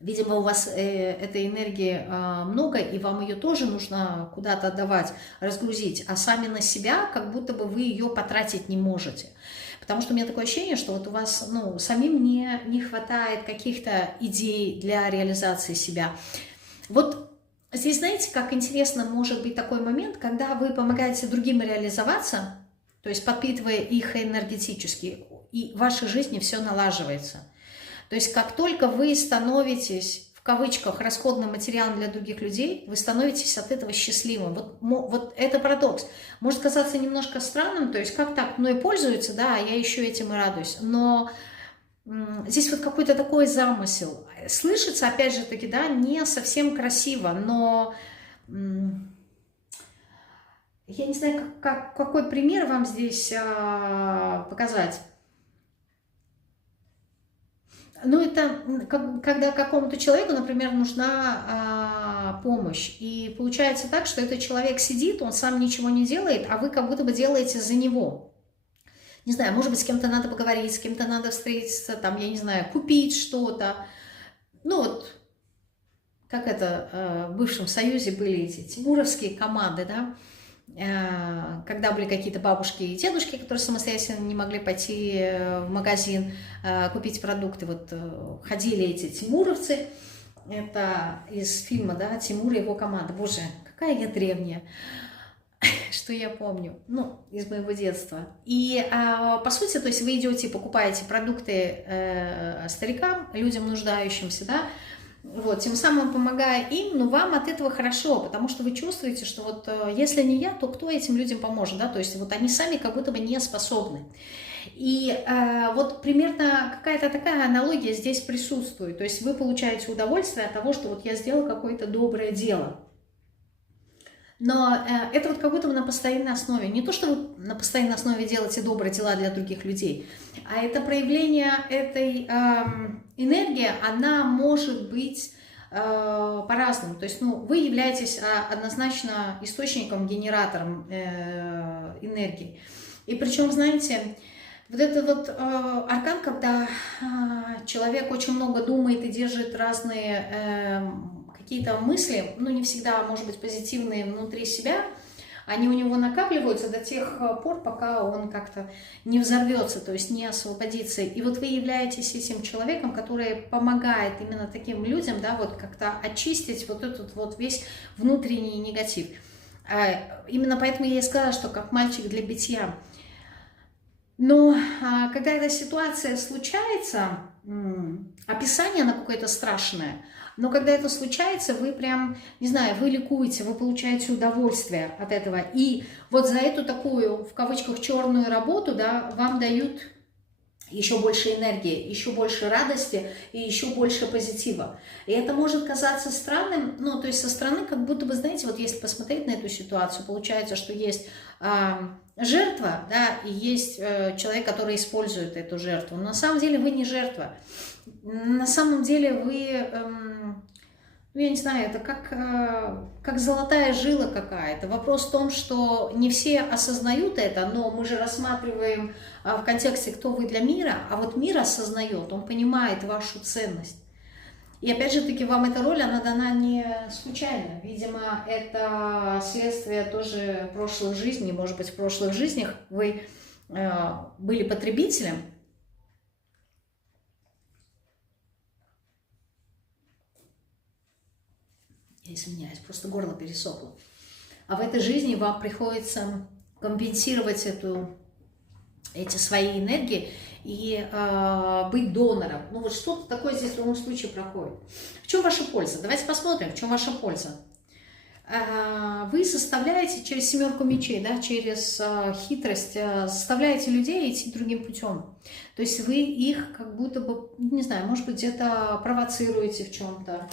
Видимо, у вас этой энергии много, и вам ее тоже нужно куда-то отдавать, разгрузить, а сами на себя, как будто бы вы ее потратить не можете. Потому что у меня такое ощущение, что вот у вас, ну, самим не хватает каких-то идей для реализации себя. Вот здесь, знаете, как интересно может быть такой момент, когда вы помогаете другим реализоваться, то есть подпитывая их энергетически, и в вашей жизни все налаживается. То есть как только вы становитесь, в кавычках, расходным материалом для других людей, вы становитесь от этого счастливым. Вот это парадокс. Может казаться немножко странным, то есть как так, мной пользуются, да, а я еще этим и радуюсь. Но здесь вот какой-то такой замысел. Слышится, опять же таки, да, не совсем красиво, но я не знаю, какой пример вам здесь показать. Ну, это когда какому-то человеку, например, нужна помощь. И получается так, что этот человек сидит, он сам ничего не делает, а вы как будто бы делаете за него. Не знаю, может быть, с кем-то надо поговорить, с кем-то надо встретиться, там, я не знаю, купить что-то. Ну, вот, как это, в бывшем Союзе были эти тимуровские команды, да, когда были какие-то бабушки и дедушки, которые самостоятельно не могли пойти в магазин купить продукты, вот ходили эти тимуровцы, это из фильма, да, Тимур и его команда. Боже, какая я древняя, что я помню, ну, из моего детства. И по сути, то есть вы идете и покупаете продукты старикам, людям нуждающимся, да, вот, тем самым помогая им, но вам от этого хорошо, потому что вы чувствуете, что вот если не я, то кто этим людям поможет, да, то есть вот они сами как будто бы не способны. И вот примерно какая-то такая аналогия здесь присутствует, то есть вы получаете удовольствие от того, что вот я сделал какое-то доброе дело. Но это вот как будто бы на постоянной основе. Не то, что вы на постоянной основе делаете добрые дела для других людей, а это проявление этой энергии, она может быть по-разному. То есть, ну, вы являетесь однозначно источником, генератором энергии. И причем, знаете, вот этот вот аркан, когда человек очень много думает и держит разные какие-то мысли, ну, не всегда, может быть, позитивные внутри себя, они у него накапливаются до тех пор, пока он как-то не взорвется, то есть не освободится. И вот вы являетесь этим человеком, который помогает именно таким людям, да, вот как-то очистить вот этот вот весь внутренний негатив. Именно поэтому я и сказала, что как мальчик для битья. Но когда эта ситуация случается, описание она какое-то страшное, но когда это случается, вы прям, не знаю, вы ликуете, вы получаете удовольствие от этого. И вот за эту такую, в кавычках, черную работу, да, вам дают еще больше энергии, еще больше радости и еще больше позитива. И это может казаться странным, ну, то есть со стороны, как будто бы, знаете, вот если посмотреть на эту ситуацию, получается, что есть жертва, да, и есть человек, который использует эту жертву. Но на самом деле вы не жертва. На самом деле вы, ну, я не знаю, это как золотая жила какая-то. Вопрос в том, что не все осознают это, но мы же рассматриваем в контексте, кто вы для мира, а вот мир осознает, он понимает вашу ценность. И опять же таки, вам эта роль, она дана не случайно. Видимо, это следствие тоже прошлых жизней. Может быть, в прошлых жизнях вы были потребителем. Я извиняюсь, просто горло пересохло. А в этой жизни вам приходится компенсировать эти свои энергии и быть донором. Ну вот что-то такое здесь в любом случае проходит. В чем ваша польза? Давайте посмотрим, в чем ваша польза. Вы заставляете через семерку мечей, да, через хитрость, заставляете людей идти другим путем. То есть вы их как будто бы, не знаю, может быть, где-то провоцируете в чем-то,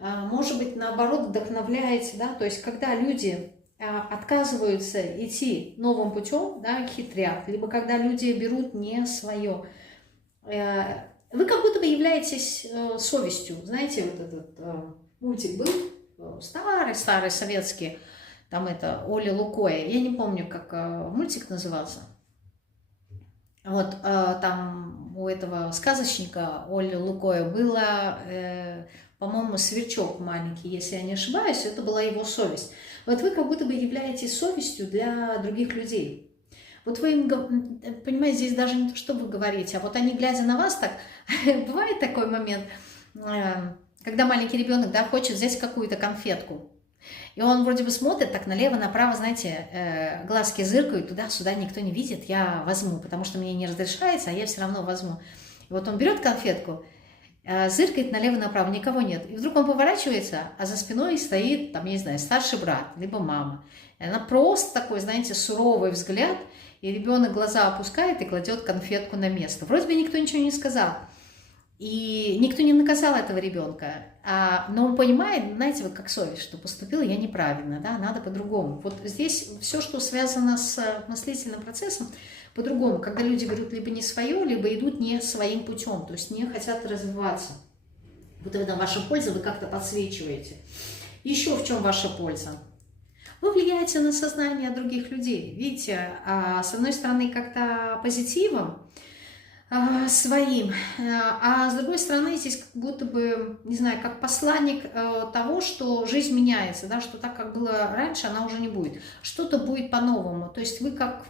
может быть, наоборот, вдохновляете, да, то есть когда люди отказываются идти новым путем, да, хитрят, либо когда люди берут не свое, вы как будто бы являетесь совестью. Знаете, вот этот мультик был, старый советский, там это Оля Лукоя, я не помню, как мультик назывался. Вот там у этого сказочника Оли Лукоя было, по-моему, сверчок маленький, если я не ошибаюсь, это была его совесть. Вот вы как будто бы являетесь совестью для других людей. Вот вы им, понимаете, здесь даже не то, что вы говорите, а вот они, глядя на вас, так, бывает такой момент, когда маленький ребенок, да, хочет взять какую-то конфетку, и он вроде бы смотрит так налево, направо, знаете, глазки зыркают, туда-сюда никто не видит, я возьму, потому что мне не разрешается, а я все равно возьму. И вот он берет конфетку, зыркает налево-направо, никого нет. И вдруг он поворачивается, а за спиной стоит, там, я не знаю, старший брат, либо мама. И она просто такой, знаете, суровый взгляд, и ребенок глаза опускает и кладет конфетку на место. Вроде бы никто ничего не сказал. И никто не наказал этого ребенка. Но он понимает, знаете, вот как совесть, что поступила я неправильно, да, надо по-другому. Вот здесь все, что связано с мыслительным процессом, по-другому, когда люди берут либо не свое, либо идут не своим путем, то есть не хотят развиваться. Вот это ваша польза, вы как-то подсвечиваете. Еще в чем ваша польза? Вы влияете на сознание других людей. Видите, с одной стороны, как-то позитивом своим, а с другой стороны, здесь как будто бы, не знаю, как посланник того, что жизнь меняется, да, что так, как было раньше, она уже не будет. Что-то будет по-новому. То есть вы как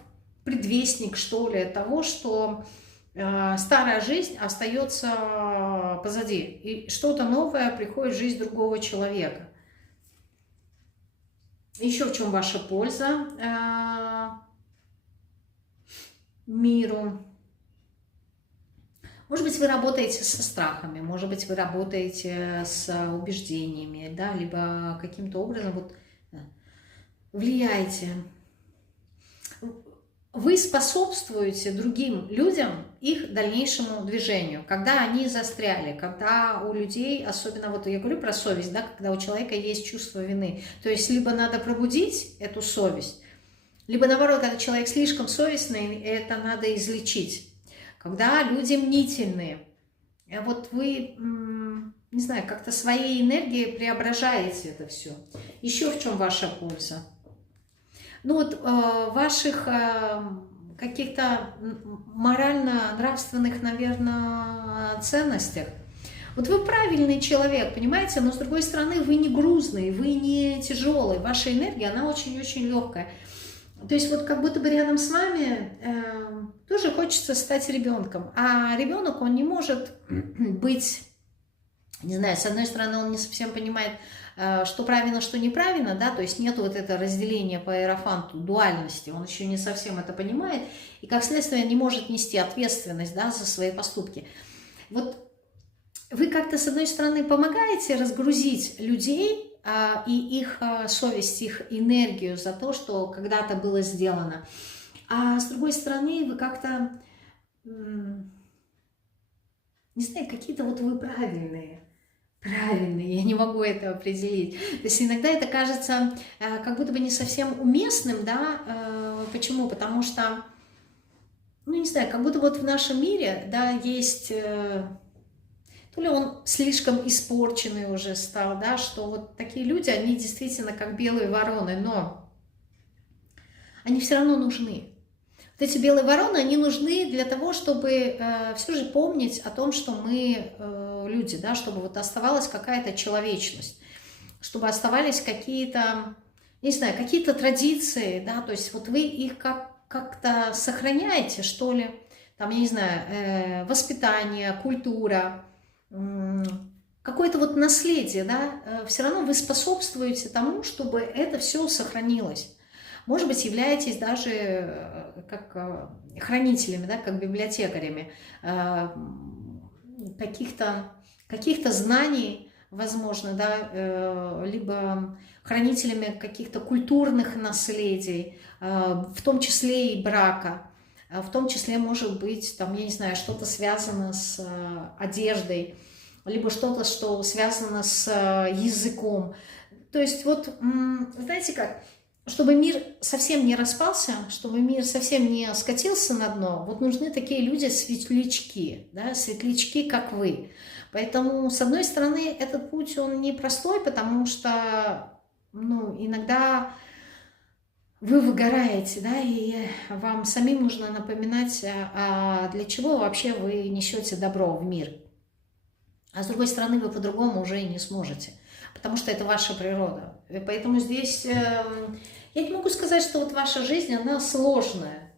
предвестник, что ли, того, что старая жизнь остается позади, и что-то новое приходит в жизнь другого человека. Еще в чем ваша польза миру? Может быть, вы работаете со страхами, может быть, вы работаете с убеждениями, да, либо каким-то образом вот влияете. Вы способствуете другим людям их дальнейшему движению, когда они застряли, когда у людей, особенно вот я говорю про совесть, да, когда у человека есть чувство вины, то есть либо надо пробудить эту совесть, либо наоборот, когда человек слишком совестный, это надо излечить. Когда люди мнительные, вот вы, не знаю, как-то своей энергией преображаете это все. Еще в чем ваша польза? Ну вот ваших каких-то морально-нравственных, наверное, ценностях. Вот вы правильный человек, понимаете, но с другой стороны вы не грузный, вы не тяжелый, ваша энергия, она очень-очень легкая. То есть вот как будто бы рядом с вами тоже хочется стать ребенком, а ребенок, он не может быть, не знаю, с одной стороны, он не совсем понимает, что правильно, что неправильно, да, то есть нет вот этого разделения по иерофанту, дуальности, он еще не совсем это понимает, и как следствие не может нести ответственность, да, за свои поступки. Вот вы как-то, с одной стороны, помогаете разгрузить людей, и их совесть, их энергию за то, что когда-то было сделано. А с другой стороны, вы как-то, не знаю, какие-то вот вы правильные, я не могу это определить. То есть иногда это кажется как будто бы не совсем уместным, да, почему? Потому что, ну не знаю, как будто вот в нашем мире, да, есть то ли он слишком испорченный уже стал, да, что вот такие люди, они действительно как белые вороны, но они все равно нужны. Вот эти белые вороны, они нужны для того, чтобы все же помнить о том, что мы люди, да, чтобы вот оставалась какая-то человечность, чтобы оставались какие-то, не знаю, какие-то традиции, да, то есть вот вы их как-то сохраняете, что ли, там, я не знаю, воспитание, культура, какое-то вот наследие, да, все равно вы способствуете тому, чтобы это все сохранилось. Может быть, являетесь даже как хранителями, да, как библиотекарями каких-то знаний, возможно, да, либо хранителями каких-то культурных наследий, в том числе и брака, в том числе, может быть, там, я не знаю, что-то связано с одеждой, либо что-то, что связано с языком. То есть вот, знаете как, чтобы мир совсем не распался, чтобы мир совсем не скатился на дно, вот нужны такие люди-светлячки, да, светлячки, как вы. Поэтому, с одной стороны, этот путь, он непростой, потому что, ну, иногда вы выгораете, да, и вам самим нужно напоминать, для чего вообще вы несете добро в мир. А с другой стороны, вы по-другому уже и не сможете, потому что это ваша природа. И поэтому здесь я не могу сказать, что вот ваша жизнь, она сложная.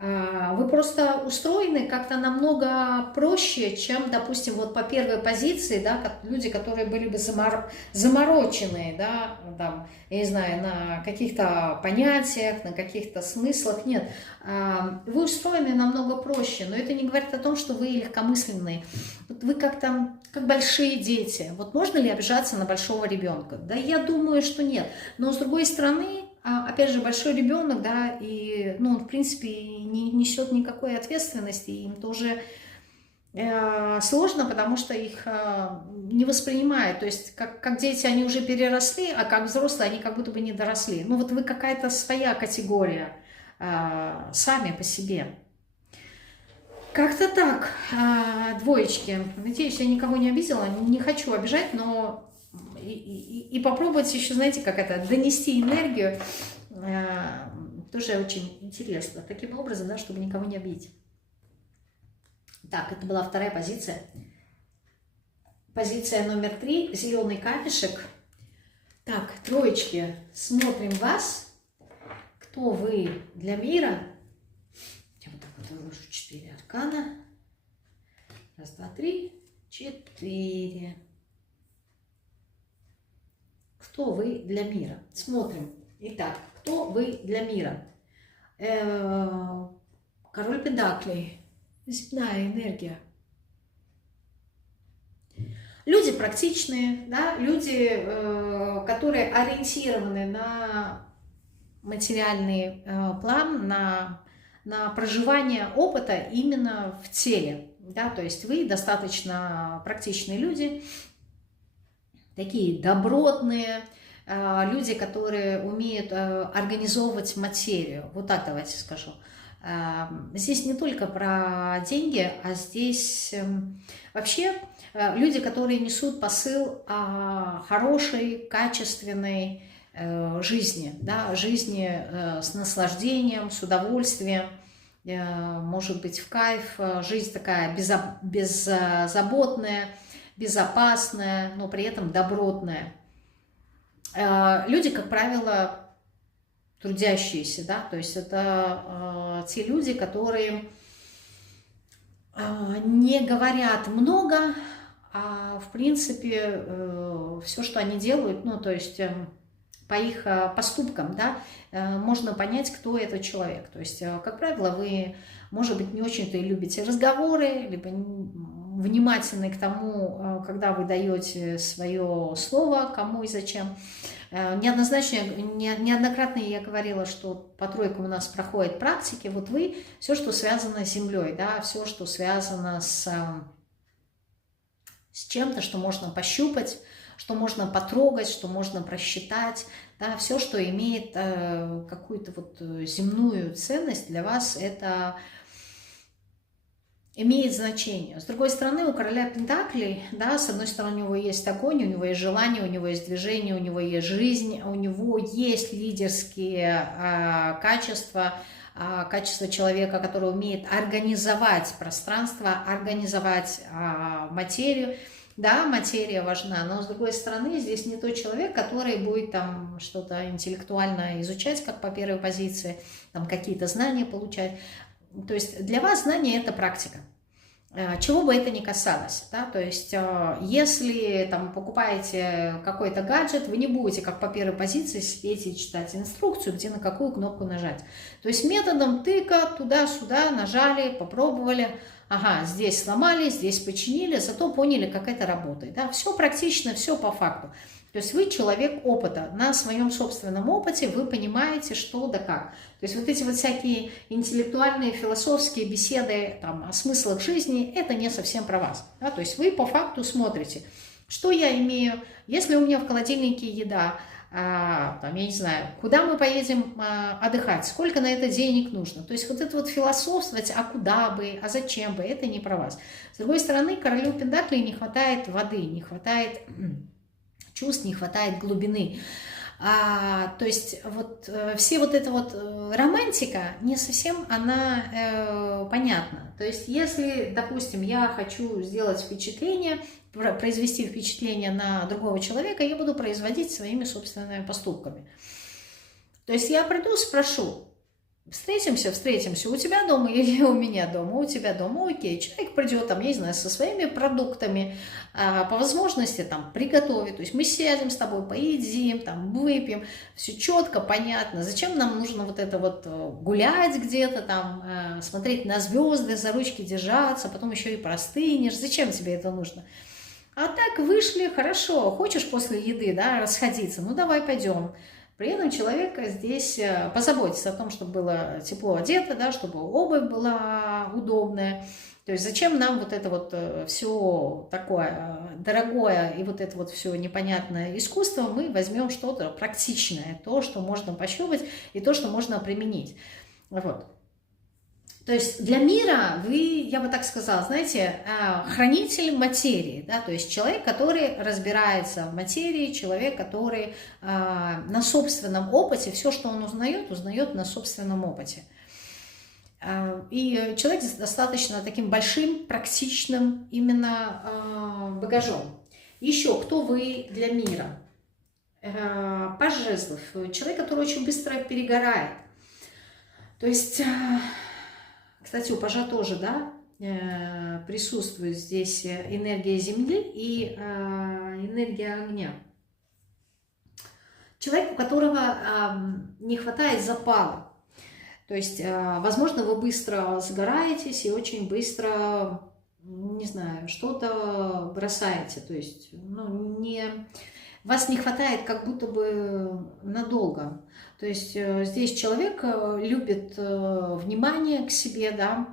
Вы просто устроены как-то намного проще, чем, допустим, вот по первой позиции, да, люди, которые были бы замороченные, да, там, я не знаю, на каких-то понятиях, на каких-то смыслах. Нет, вы устроены намного проще, но это не говорит о том, что вы легкомысленные. Вот вы как-то, как большие дети. Вот можно ли обижаться на большого ребенка? Да, я думаю, что нет. Но с другой стороны, опять же, большой ребенок, да, и, ну, он, в принципе, не несет никакой ответственности, им тоже сложно, потому что их не воспринимают, то есть, как дети они уже переросли, а как взрослые они как будто бы не доросли. Ну, вот вы какая-то своя категория сами по себе. Как-то так, двоечки. Надеюсь, я никого не обидела, не хочу обижать, но и попробовать еще, знаете, как это, донести энергию, тоже очень интересно. Таким образом, да, чтобы никого не обидеть. Так, это была вторая позиция. Позиция номер 3, зеленый камешек. Так, троечки, смотрим вас. Кто вы для мира? Я вот так вот выложу 4 аркана. Раз, два, три, 4. Кто вы для мира? Смотрим. Итак, кто вы для мира? Король Пентаклей. Земная энергия. Люди практичные, да, люди, которые ориентированы на материальный план, на проживание опыта именно в теле. Да, то есть вы достаточно практичные люди, такие добротные, люди, которые умеют организовывать материю. Вот так давайте скажу. Здесь не только про деньги, а здесь вообще люди, которые несут посыл хорошей, качественной жизни, да, жизни с наслаждением, с удовольствием, может быть, в кайф, жизнь такая беззаботная, безопасная, но при этом добротная. Люди, как правило, трудящиеся, да, то есть это те люди, которые не говорят много, а в принципе все, что они делают, ну, то есть по их поступкам, да, можно понять, кто этот человек. То есть, как правило, вы, может быть, не очень-то и любите разговоры, либо внимательны к тому, когда вы даете свое слово, кому и зачем. Неоднократно я говорила, что по тройкам у нас проходят практики. Вот вы, все, что связано с землей, да, все, что связано с чем-то, что можно пощупать, что можно потрогать, что можно просчитать, да, все, что имеет какую-то вот земную ценность для вас, это имеет значение. С другой стороны, у короля Пентаклей, да, с одной стороны, у него есть огонь, у него есть желание, у него есть движение, у него есть жизнь, у него есть лидерские качества, качество человека, который умеет организовать пространство, организовать материю. Да, материя важна, но с другой стороны, здесь не тот человек, который будет там что-то интеллектуально изучать, как по первой позиции, там какие-то знания получать. То есть для вас знание – это практика, чего бы это ни касалось. Да? То есть если там покупаете какой-то гаджет, вы не будете, как по первой позиции, сидеть и читать инструкцию, где на какую кнопку нажать. То есть методом тыка туда-сюда нажали, попробовали, ага, здесь сломали, здесь починили, зато поняли, как это работает. Да? Все практично, все по факту. То есть вы человек опыта, на своем собственном опыте вы понимаете, что да как. То есть вот эти вот всякие интеллектуальные, философские беседы там, о смыслах жизни, это не совсем про вас. Да? То есть вы по факту смотрите, что я имею, если у меня в холодильнике еда, там, я не знаю, куда мы поедем отдыхать, сколько на это денег нужно. То есть вот это вот философствовать, а куда бы, а зачем бы, это не про вас. С другой стороны, королю Пентаклей не хватает воды, не хватает чувств, не хватает глубины. То есть вот все вот эта вот романтика, не совсем она понятна. То есть если, допустим, я хочу сделать впечатление, произвести впечатление на другого человека, я буду производить своими собственными поступками. То есть я приду, спрошу, встретимся, у тебя дома или у меня дома, у тебя дома, окей, человек придет, там, я не знаю, со своими продуктами, по возможности там приготовит, то есть мы сядем с тобой, поедим, там, выпьем, все четко, понятно, зачем нам нужно вот это вот гулять где-то там, смотреть на звезды, за ручки держаться, потом еще и простынешь, зачем тебе это нужно? А так вышли, хорошо, хочешь после еды, да, расходиться, ну давай пойдем. При этом человек здесь позаботится о том, чтобы было тепло одето, да, чтобы обувь была удобная. То есть зачем нам вот это вот все такое дорогое и вот это вот все непонятное искусство, мы возьмем что-то практичное, то, что можно пощупать и то, что можно применить. Вот. То есть для мира вы, я бы так сказала, знаете, хранитель материи, да, то есть человек, который разбирается в материи, человек, который на собственном опыте, все, что он узнает на собственном опыте. И человек с достаточно таким большим, практичным именно багажом. Еще, кто вы для мира? Паж жезлов, человек, который очень быстро перегорает. То есть... Кстати, у пажа тоже, да, присутствует здесь энергия Земли и энергия огня. Человек, у которого не хватает запала. То есть, возможно, вы быстро загораетесь и очень быстро, не знаю, что-то бросаете. То есть, ну, вас не хватает как будто бы надолго. То есть здесь человек любит внимание к себе, да,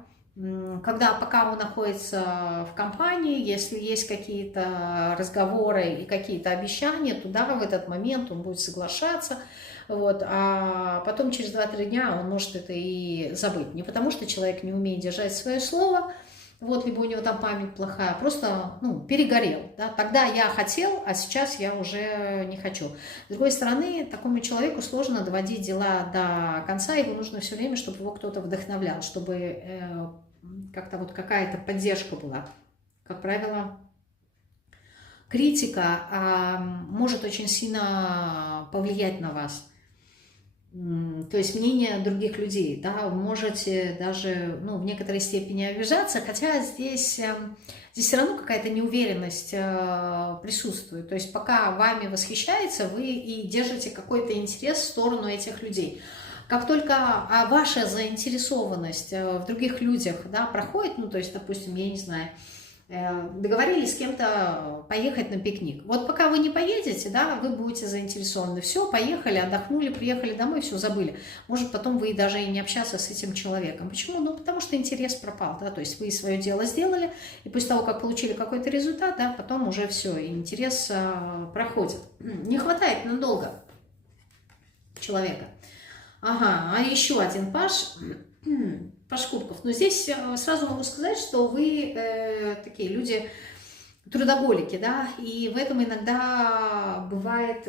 пока он находится в компании, если есть какие-то разговоры и какие-то обещания, то да, в этот момент он будет соглашаться, вот, а потом через 2-3 дня он может это и забыть. Не потому что человек не умеет держать свое слово, вот, либо у него там память плохая, просто, ну, перегорел, да, тогда я хотел, а сейчас я уже не хочу. С другой стороны, такому человеку сложно доводить дела до конца, его нужно все время, чтобы его кто-то вдохновлял, чтобы как-то вот какая-то поддержка была. Как правило, критика может очень сильно повлиять на вас. То есть мнение других людей, да, вы можете даже, ну, в некоторой степени обижаться, хотя здесь все равно какая-то неуверенность присутствует. То есть пока вами восхищается, вы и держите какой-то интерес в сторону этих людей. Как только ваша заинтересованность в других людях, да, проходит, ну, то есть, допустим, я не знаю, договорились с кем-то поехать на пикник. Вот пока вы не поедете, да, вы будете заинтересованы. Все, поехали, отдохнули, приехали домой, все, забыли. Может, потом вы даже и не общаться с этим человеком. Почему? Ну, потому что интерес пропал, да, то есть вы свое дело сделали, и после того, как получили какой-то результат, да, потом уже все, интерес проходит. Не хватает надолго человека. Ага, а еще один паж. Паш кубков. Но здесь сразу могу сказать, что вы такие люди трудоголики, да, и в этом иногда бывает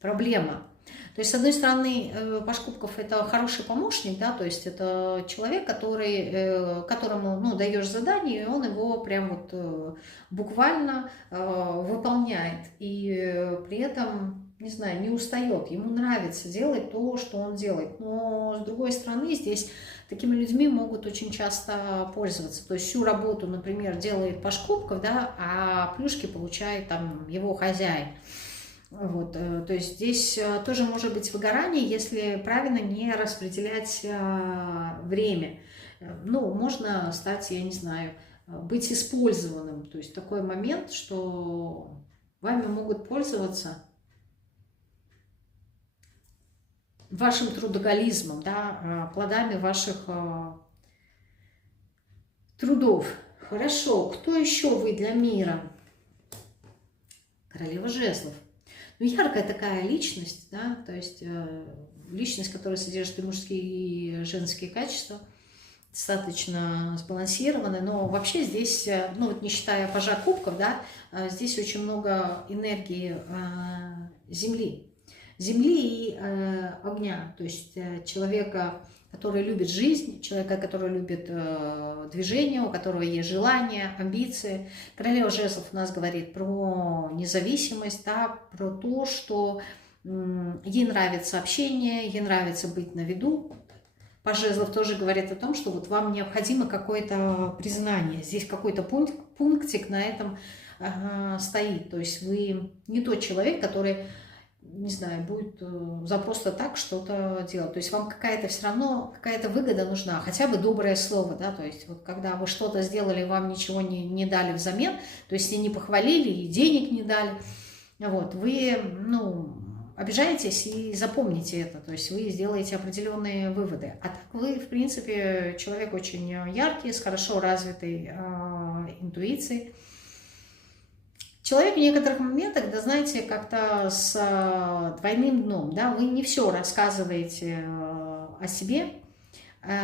проблема. То есть, с одной стороны, Паш кубков — это хороший помощник, да, то есть это человек, которому, ну, даешь задание, и он его прям вот буквально выполняет, и при этом, не знаю, не устает, ему нравится делать то, что он делает. Но, с другой стороны, здесь такими людьми могут очень часто пользоваться. То есть всю работу, например, делает Паш кубков, да, а плюшки получает там его хозяин. Вот, то есть здесь тоже может быть выгорание, если правильно не распределять время. Ну, можно стать, я не знаю, быть использованным. То есть такой момент, что вами могут пользоваться вашим трудоголизмом, да, плодами ваших трудов. Хорошо, кто еще вы для мира? Королева жезлов. Ну, яркая такая личность, да, то есть личность, которая содержит и мужские, и женские качества, достаточно сбалансированная, но вообще здесь, ну, вот не считая пажа кубков, да, здесь очень много энергии земли и огня, то есть человека, который любит жизнь, человека, который любит движение, у которого есть желания, амбиции. Королева жезлов у нас говорит про независимость, да, про то, что ей нравится общение, ей нравится быть на виду. Паж жезлов тоже говорит о том, что вот вам необходимо какое-то признание. Здесь какой-то пунктик на этом стоит. То есть вы не тот человек, который, не знаю, будет за просто так что-то делать. То есть вам какая-то все равно, какая-то выгода нужна, хотя бы доброе слово, да, то есть вот когда вы что-то сделали, вам ничего не дали взамен, то есть и не похвалили, и денег не дали, вот, вы, ну, обижаетесь и запомните это, то есть вы сделаете определенные выводы. А так вы, в принципе, человек очень яркий, с хорошо развитой интуицией. Человек в некоторых моментах, да, знаете, как-то с двойным дном, да, вы не все рассказываете о себе,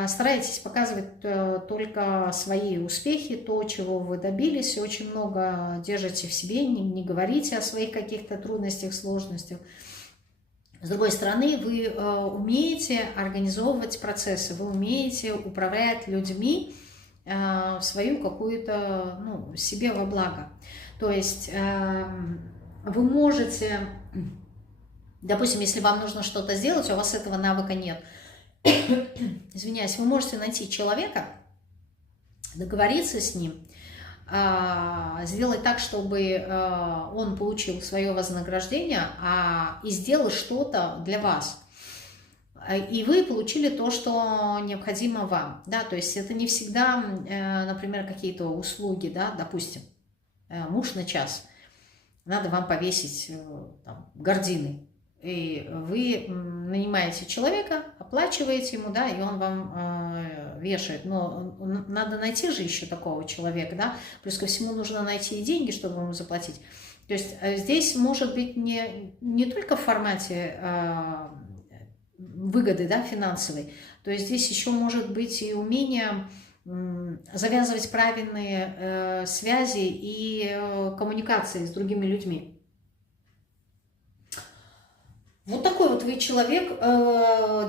стараетесь показывать только свои успехи, то, чего вы добились, очень много держите в себе, не говорите о своих каких-то трудностях, сложностях. С другой стороны, вы умеете организовывать процессы, вы умеете управлять людьми в свою какую-то, ну, себе во благо. То есть вы можете, допустим, если вам нужно что-то сделать, у вас этого навыка нет, извиняюсь, вы можете найти человека, договориться с ним, сделать так, чтобы он получил свое вознаграждение и сделал что-то для вас. И вы получили то, что необходимо вам. Да? То есть это не всегда, например, какие-то услуги, да, допустим, муж на час, надо вам повесить там гардины. И вы нанимаете человека, оплачиваете ему, да, и он вам вешает. Но надо найти же еще такого человека, да, плюс ко всему нужно найти и деньги, чтобы ему заплатить. То есть здесь может быть не только в формате выгоды, да, финансовой, то есть здесь еще может быть и умение завязывать правильные связи и коммуникации с другими людьми. Вот такой вот вы человек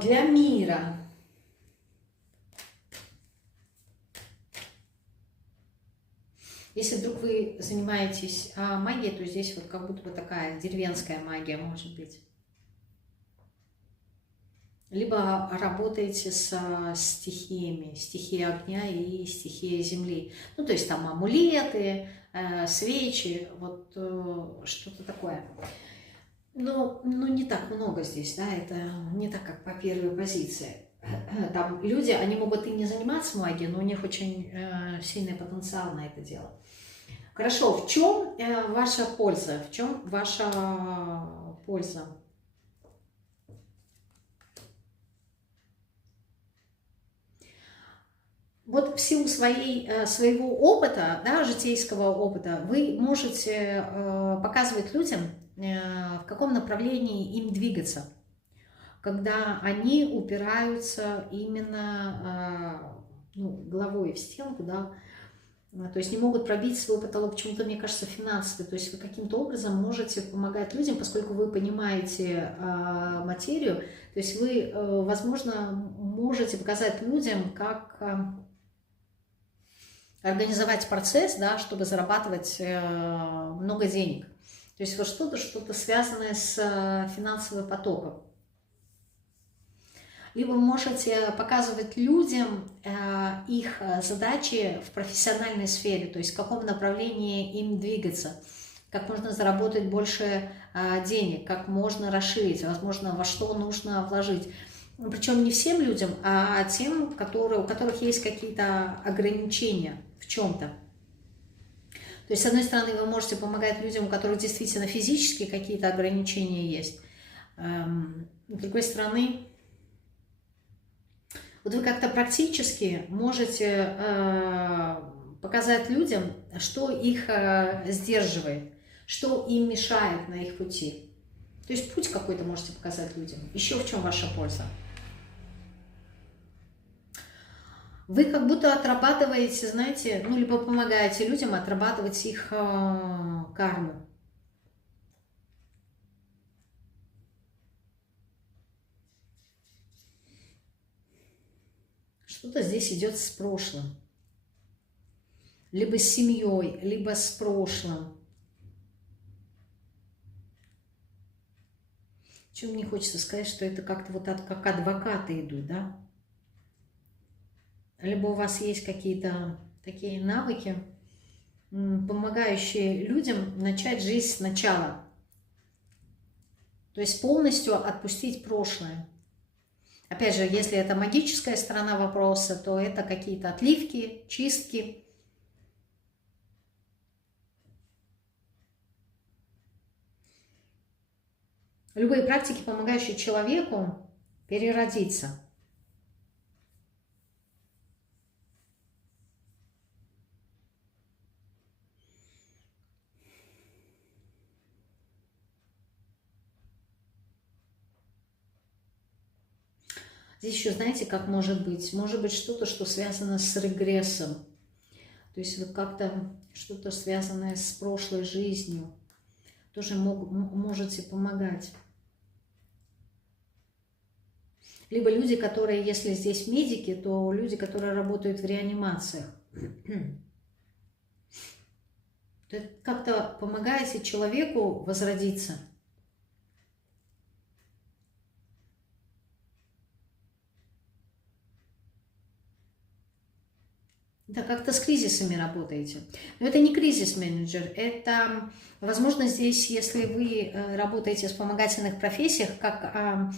для мира. Если вдруг вы занимаетесь магией, то здесь вот как будто бы такая деревенская магия может быть. Либо работаете с стихиями, стихией огня и стихией земли. Ну, то есть там амулеты, свечи, вот что-то такое. Но не так много здесь, да, это не так, как по первой позиции. Там люди, они могут и не заниматься магией, но у них очень сильный потенциал на это дело. Хорошо, в чем ваша польза? В чем ваша польза? Вот в силу своего опыта, да, житейского опыта, вы можете показывать людям, в каком направлении им двигаться. когда они упираются именно ну, головой в стенку, да, то есть не могут пробить свой потолок, почему-то, мне кажется, финансовый. То есть вы каким-то образом можете помогать людям, поскольку вы понимаете материю, то есть вы, возможно, можете показать людям, как организовать процесс, да, чтобы зарабатывать много денег. То есть вот что-то связанное с финансовым потоком. Либо вы можете показывать людям их задачи в профессиональной сфере, то есть в каком направлении им двигаться, как можно заработать больше денег, как можно расширить, возможно, во что нужно вложить. Причем не всем людям, а тем, у которых есть какие-то ограничения в чем-то. То есть, с одной стороны, вы можете помогать людям, у которых действительно физически какие-то ограничения есть. С другой стороны, вот вы как-то практически можете показать людям, что их сдерживает, что им мешает на их пути. То есть путь какой-то можете показать людям. Еще в чем ваша польза? Вы как будто отрабатываете, знаете, ну, либо помогаете людям отрабатывать их карму. Что-то здесь идет с прошлым. Либо с семьей, либо с прошлым. Чем мне хочется сказать, что это как-то вот как адвокаты идут, да? Либо у вас есть какие-то такие навыки, помогающие людям начать жизнь сначала. То есть полностью отпустить прошлое. Опять же, если это магическая сторона вопроса, то это какие-то отливки, чистки. Любые практики, помогающие человеку переродиться. Здесь еще, знаете, как может быть? Может быть что-то, что связано с регрессом. То есть вот как-то что-то связанное с прошлой жизнью. Тоже можете помогать. Либо люди, которые, если здесь медики, то люди, которые работают в реанимациях. Как-то помогаете человеку возродиться. Да, как-то с кризисами работаете. Но это не кризис-менеджер, это, возможно, здесь, если вы работаете в вспомогательных профессиях, как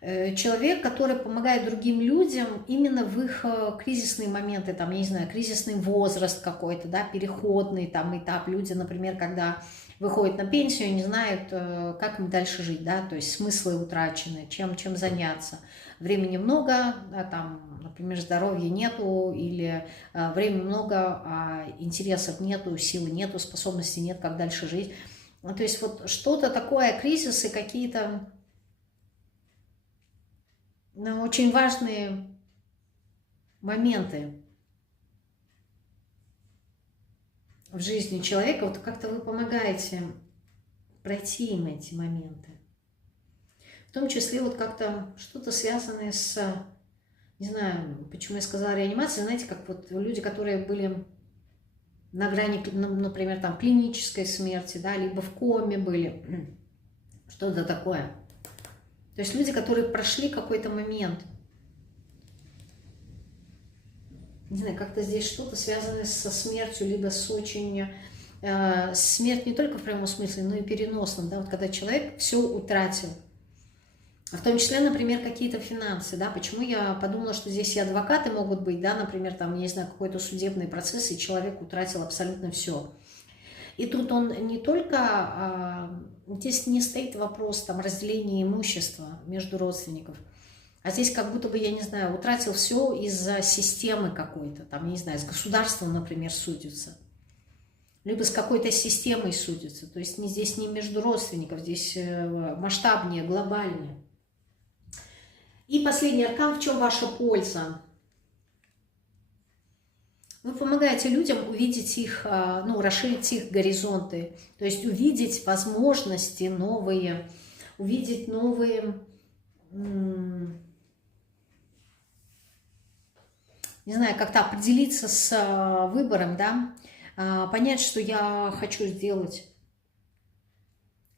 человек, который помогает другим людям именно в их кризисные моменты, там, я не знаю, кризисный возраст какой-то, да, переходный там этап. Люди, например, когда выходят на пенсию, не знают, как им дальше жить, да, то есть смыслы утрачены, чем заняться. Времени много, да, там, например, здоровья нету, или времени много, а интересов нету, силы нету, способностей нет, как дальше жить. То есть вот что-то такое, кризисы какие-то, ну, очень важные моменты в жизни человека, вот как-то вы помогаете пройти им эти моменты. В том числе вот как-то что-то связанное с, не знаю, почему я сказала реанимация, знаете, как вот люди, которые были на грани, например, там клинической смерти, да, либо в коме были, что-то такое. То есть люди, которые прошли какой-то момент. Не знаю, как-то здесь что-то связанное со смертью, либо с очень... смерть не только в прямом смысле, но и переносном, да, вот когда человек все утратил. В том числе, например, какие-то финансы, да, почему я подумала, что здесь и адвокаты могут быть, да, например, там, не знаю, какой-то судебный процесс, и человек утратил абсолютно все. И тут он не только, здесь не стоит вопрос там разделения имущества между родственников, а здесь как будто бы, я не знаю, утратил все из-за системы какой-то, там, не знаю, с государством, например, судятся, либо с какой-то системой судятся, то есть здесь не между родственников, здесь масштабнее, глобальнее. И последний аркан, в чем ваша польза? Вы помогаете людям увидеть их, ну, расширить их горизонты, то есть увидеть возможности новые, увидеть новые, не знаю, как-то определиться с выбором, да, понять, что я хочу сделать.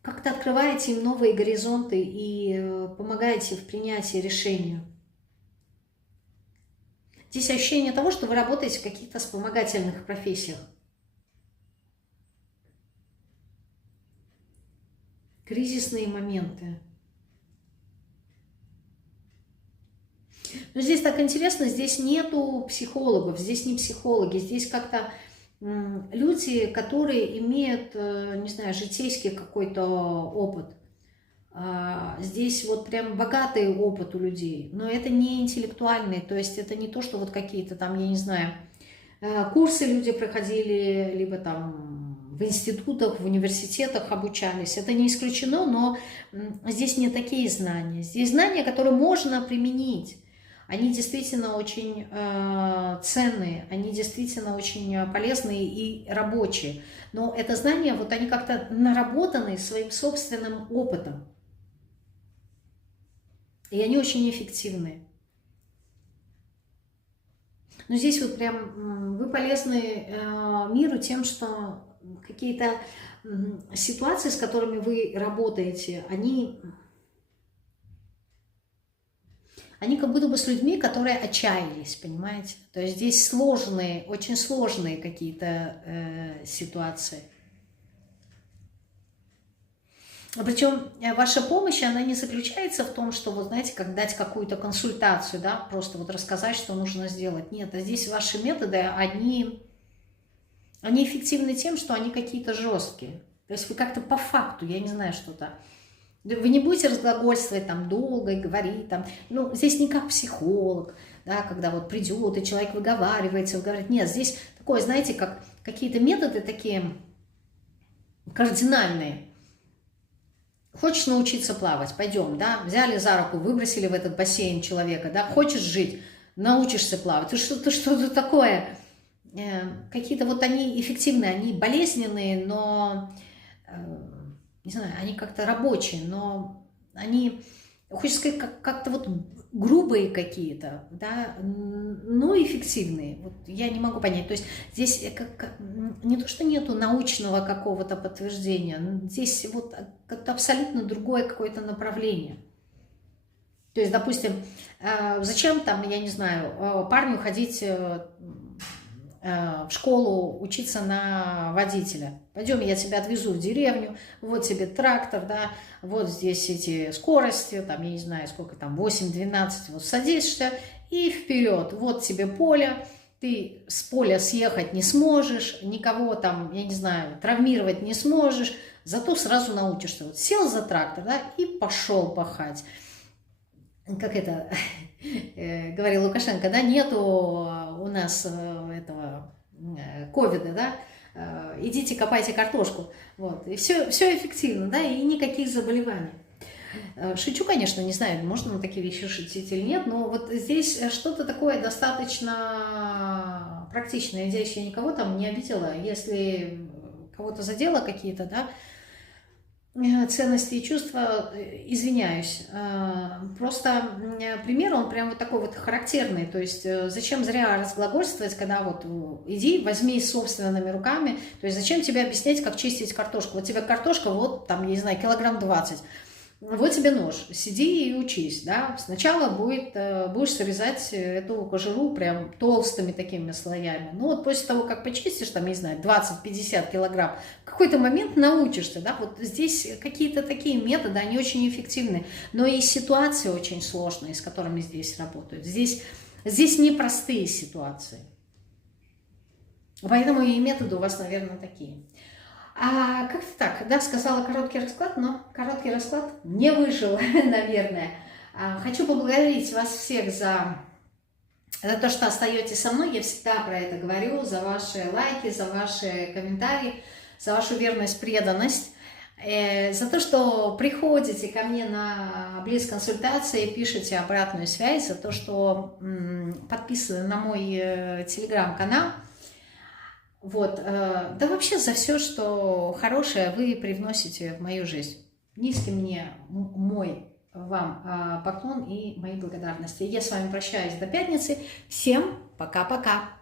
Как-то открываете им новые горизонты и помогаете в принятии решения. Здесь ощущение того, что вы работаете в каких-то вспомогательных профессиях. Кризисные моменты. Но здесь так интересно, здесь нету психологов, здесь не психологи, здесь как-то люди, которые имеют, не знаю, житейский какой-то опыт. Здесь вот прям богатый опыт у людей, но это не интеллектуальный, то есть это не то, что вот какие-то там, я не знаю, курсы люди проходили, либо там в институтах, в университетах обучались. Это не исключено, но здесь не такие знания. Здесь знания, которые можно применить. Они действительно очень ценные, они действительно очень полезные и рабочие. Но это знания, вот они как-то наработаны своим собственным опытом. И они очень эффективны. Но здесь вот прям вы полезны миру тем, что какие-то ситуации, с которыми вы работаете, они как будто бы с людьми, которые отчаялись, понимаете? То есть здесь сложные, очень сложные какие-то ситуации. Причем ваша помощь, она не заключается в том, что, вот знаете, как дать какую-то консультацию, да, просто вот рассказать, что нужно сделать. Нет, а здесь ваши методы, они эффективны тем, что они какие-то жесткие. То есть вы как-то по факту, я не знаю, что-то. Вы не будете разглагольствовать там долго и говорить там, ну, здесь не как психолог, да, когда вот придет и человек выговаривается, говорит, нет, здесь такое, знаете, как какие-то методы такие кардинальные. Хочешь научиться плавать? Пойдем, да, взяли за руку, выбросили в этот бассейн человека, да, хочешь жить, научишься плавать. Ты что-то такое. Какие-то вот они эффективные, они болезненные, но, не знаю, они как-то рабочие, но они, хочется сказать, как-то вот грубые какие-то, да, но эффективные. Вот я не могу понять. То есть здесь не то, что нету научного какого-то подтверждения, здесь вот как-то абсолютно другое какое-то направление. То есть, допустим, зачем там, я не знаю, парню ходить в школу учиться на водителя. Пойдем, я тебя отвезу в деревню, вот тебе трактор, да, вот здесь эти скорости, там, я не знаю, сколько там, 8-12, вот садишься и вперед, вот тебе поле, ты с поля съехать не сможешь, никого там, я не знаю, травмировать не сможешь, зато сразу научишься. Вот сел за трактор, да, и пошел пахать. Как это говорил Лукашенко, да, нету у нас этого ковида, да, идите копайте картошку, вот, и все эффективно, да, и никаких заболеваний. Шучу, конечно, не знаю, можно на такие вещи шутить или нет, но вот здесь что-то такое достаточно практичное. Надеюсь, я никого там не обидела, если кого-то задела какие-то, да, ценности и чувства, извиняюсь. Просто пример, он прям вот такой вот характерный. То есть зачем зря разглагольствовать, когда вот иди, возьми собственными руками. То есть зачем тебе объяснять, как чистить картошку? Вот тебе картошка, вот там, я не знаю, килограмм 20. Вот тебе нож, сиди и учись, да. Сначала будешь срезать эту кожуру прям толстыми такими слоями. Ну вот после того, как почистишь, там, не знаю, 20-50 килограмм, в какой-то момент научишься, да. Вот здесь какие-то такие методы, они очень эффективны, но и ситуации очень сложные, с которыми здесь работают. Здесь непростые ситуации. Поэтому и методы у вас, наверное, такие. Как-то так, да, сказала короткий расклад, но короткий расклад не вышел, наверное. Хочу поблагодарить вас всех за то, что остаетесь со мной. Я всегда про это говорю, за ваши лайки, за ваши комментарии, за вашу верность, преданность. за то, что приходите ко мне на блиц-консультации, пишете обратную связь, за то, что подписаны на мой телеграм-канал. Вот, да вообще за все, что хорошее вы привносите в мою жизнь. Низкий мне мой вам поклон и мои благодарности. Я с вами прощаюсь до пятницы. Всем пока-пока.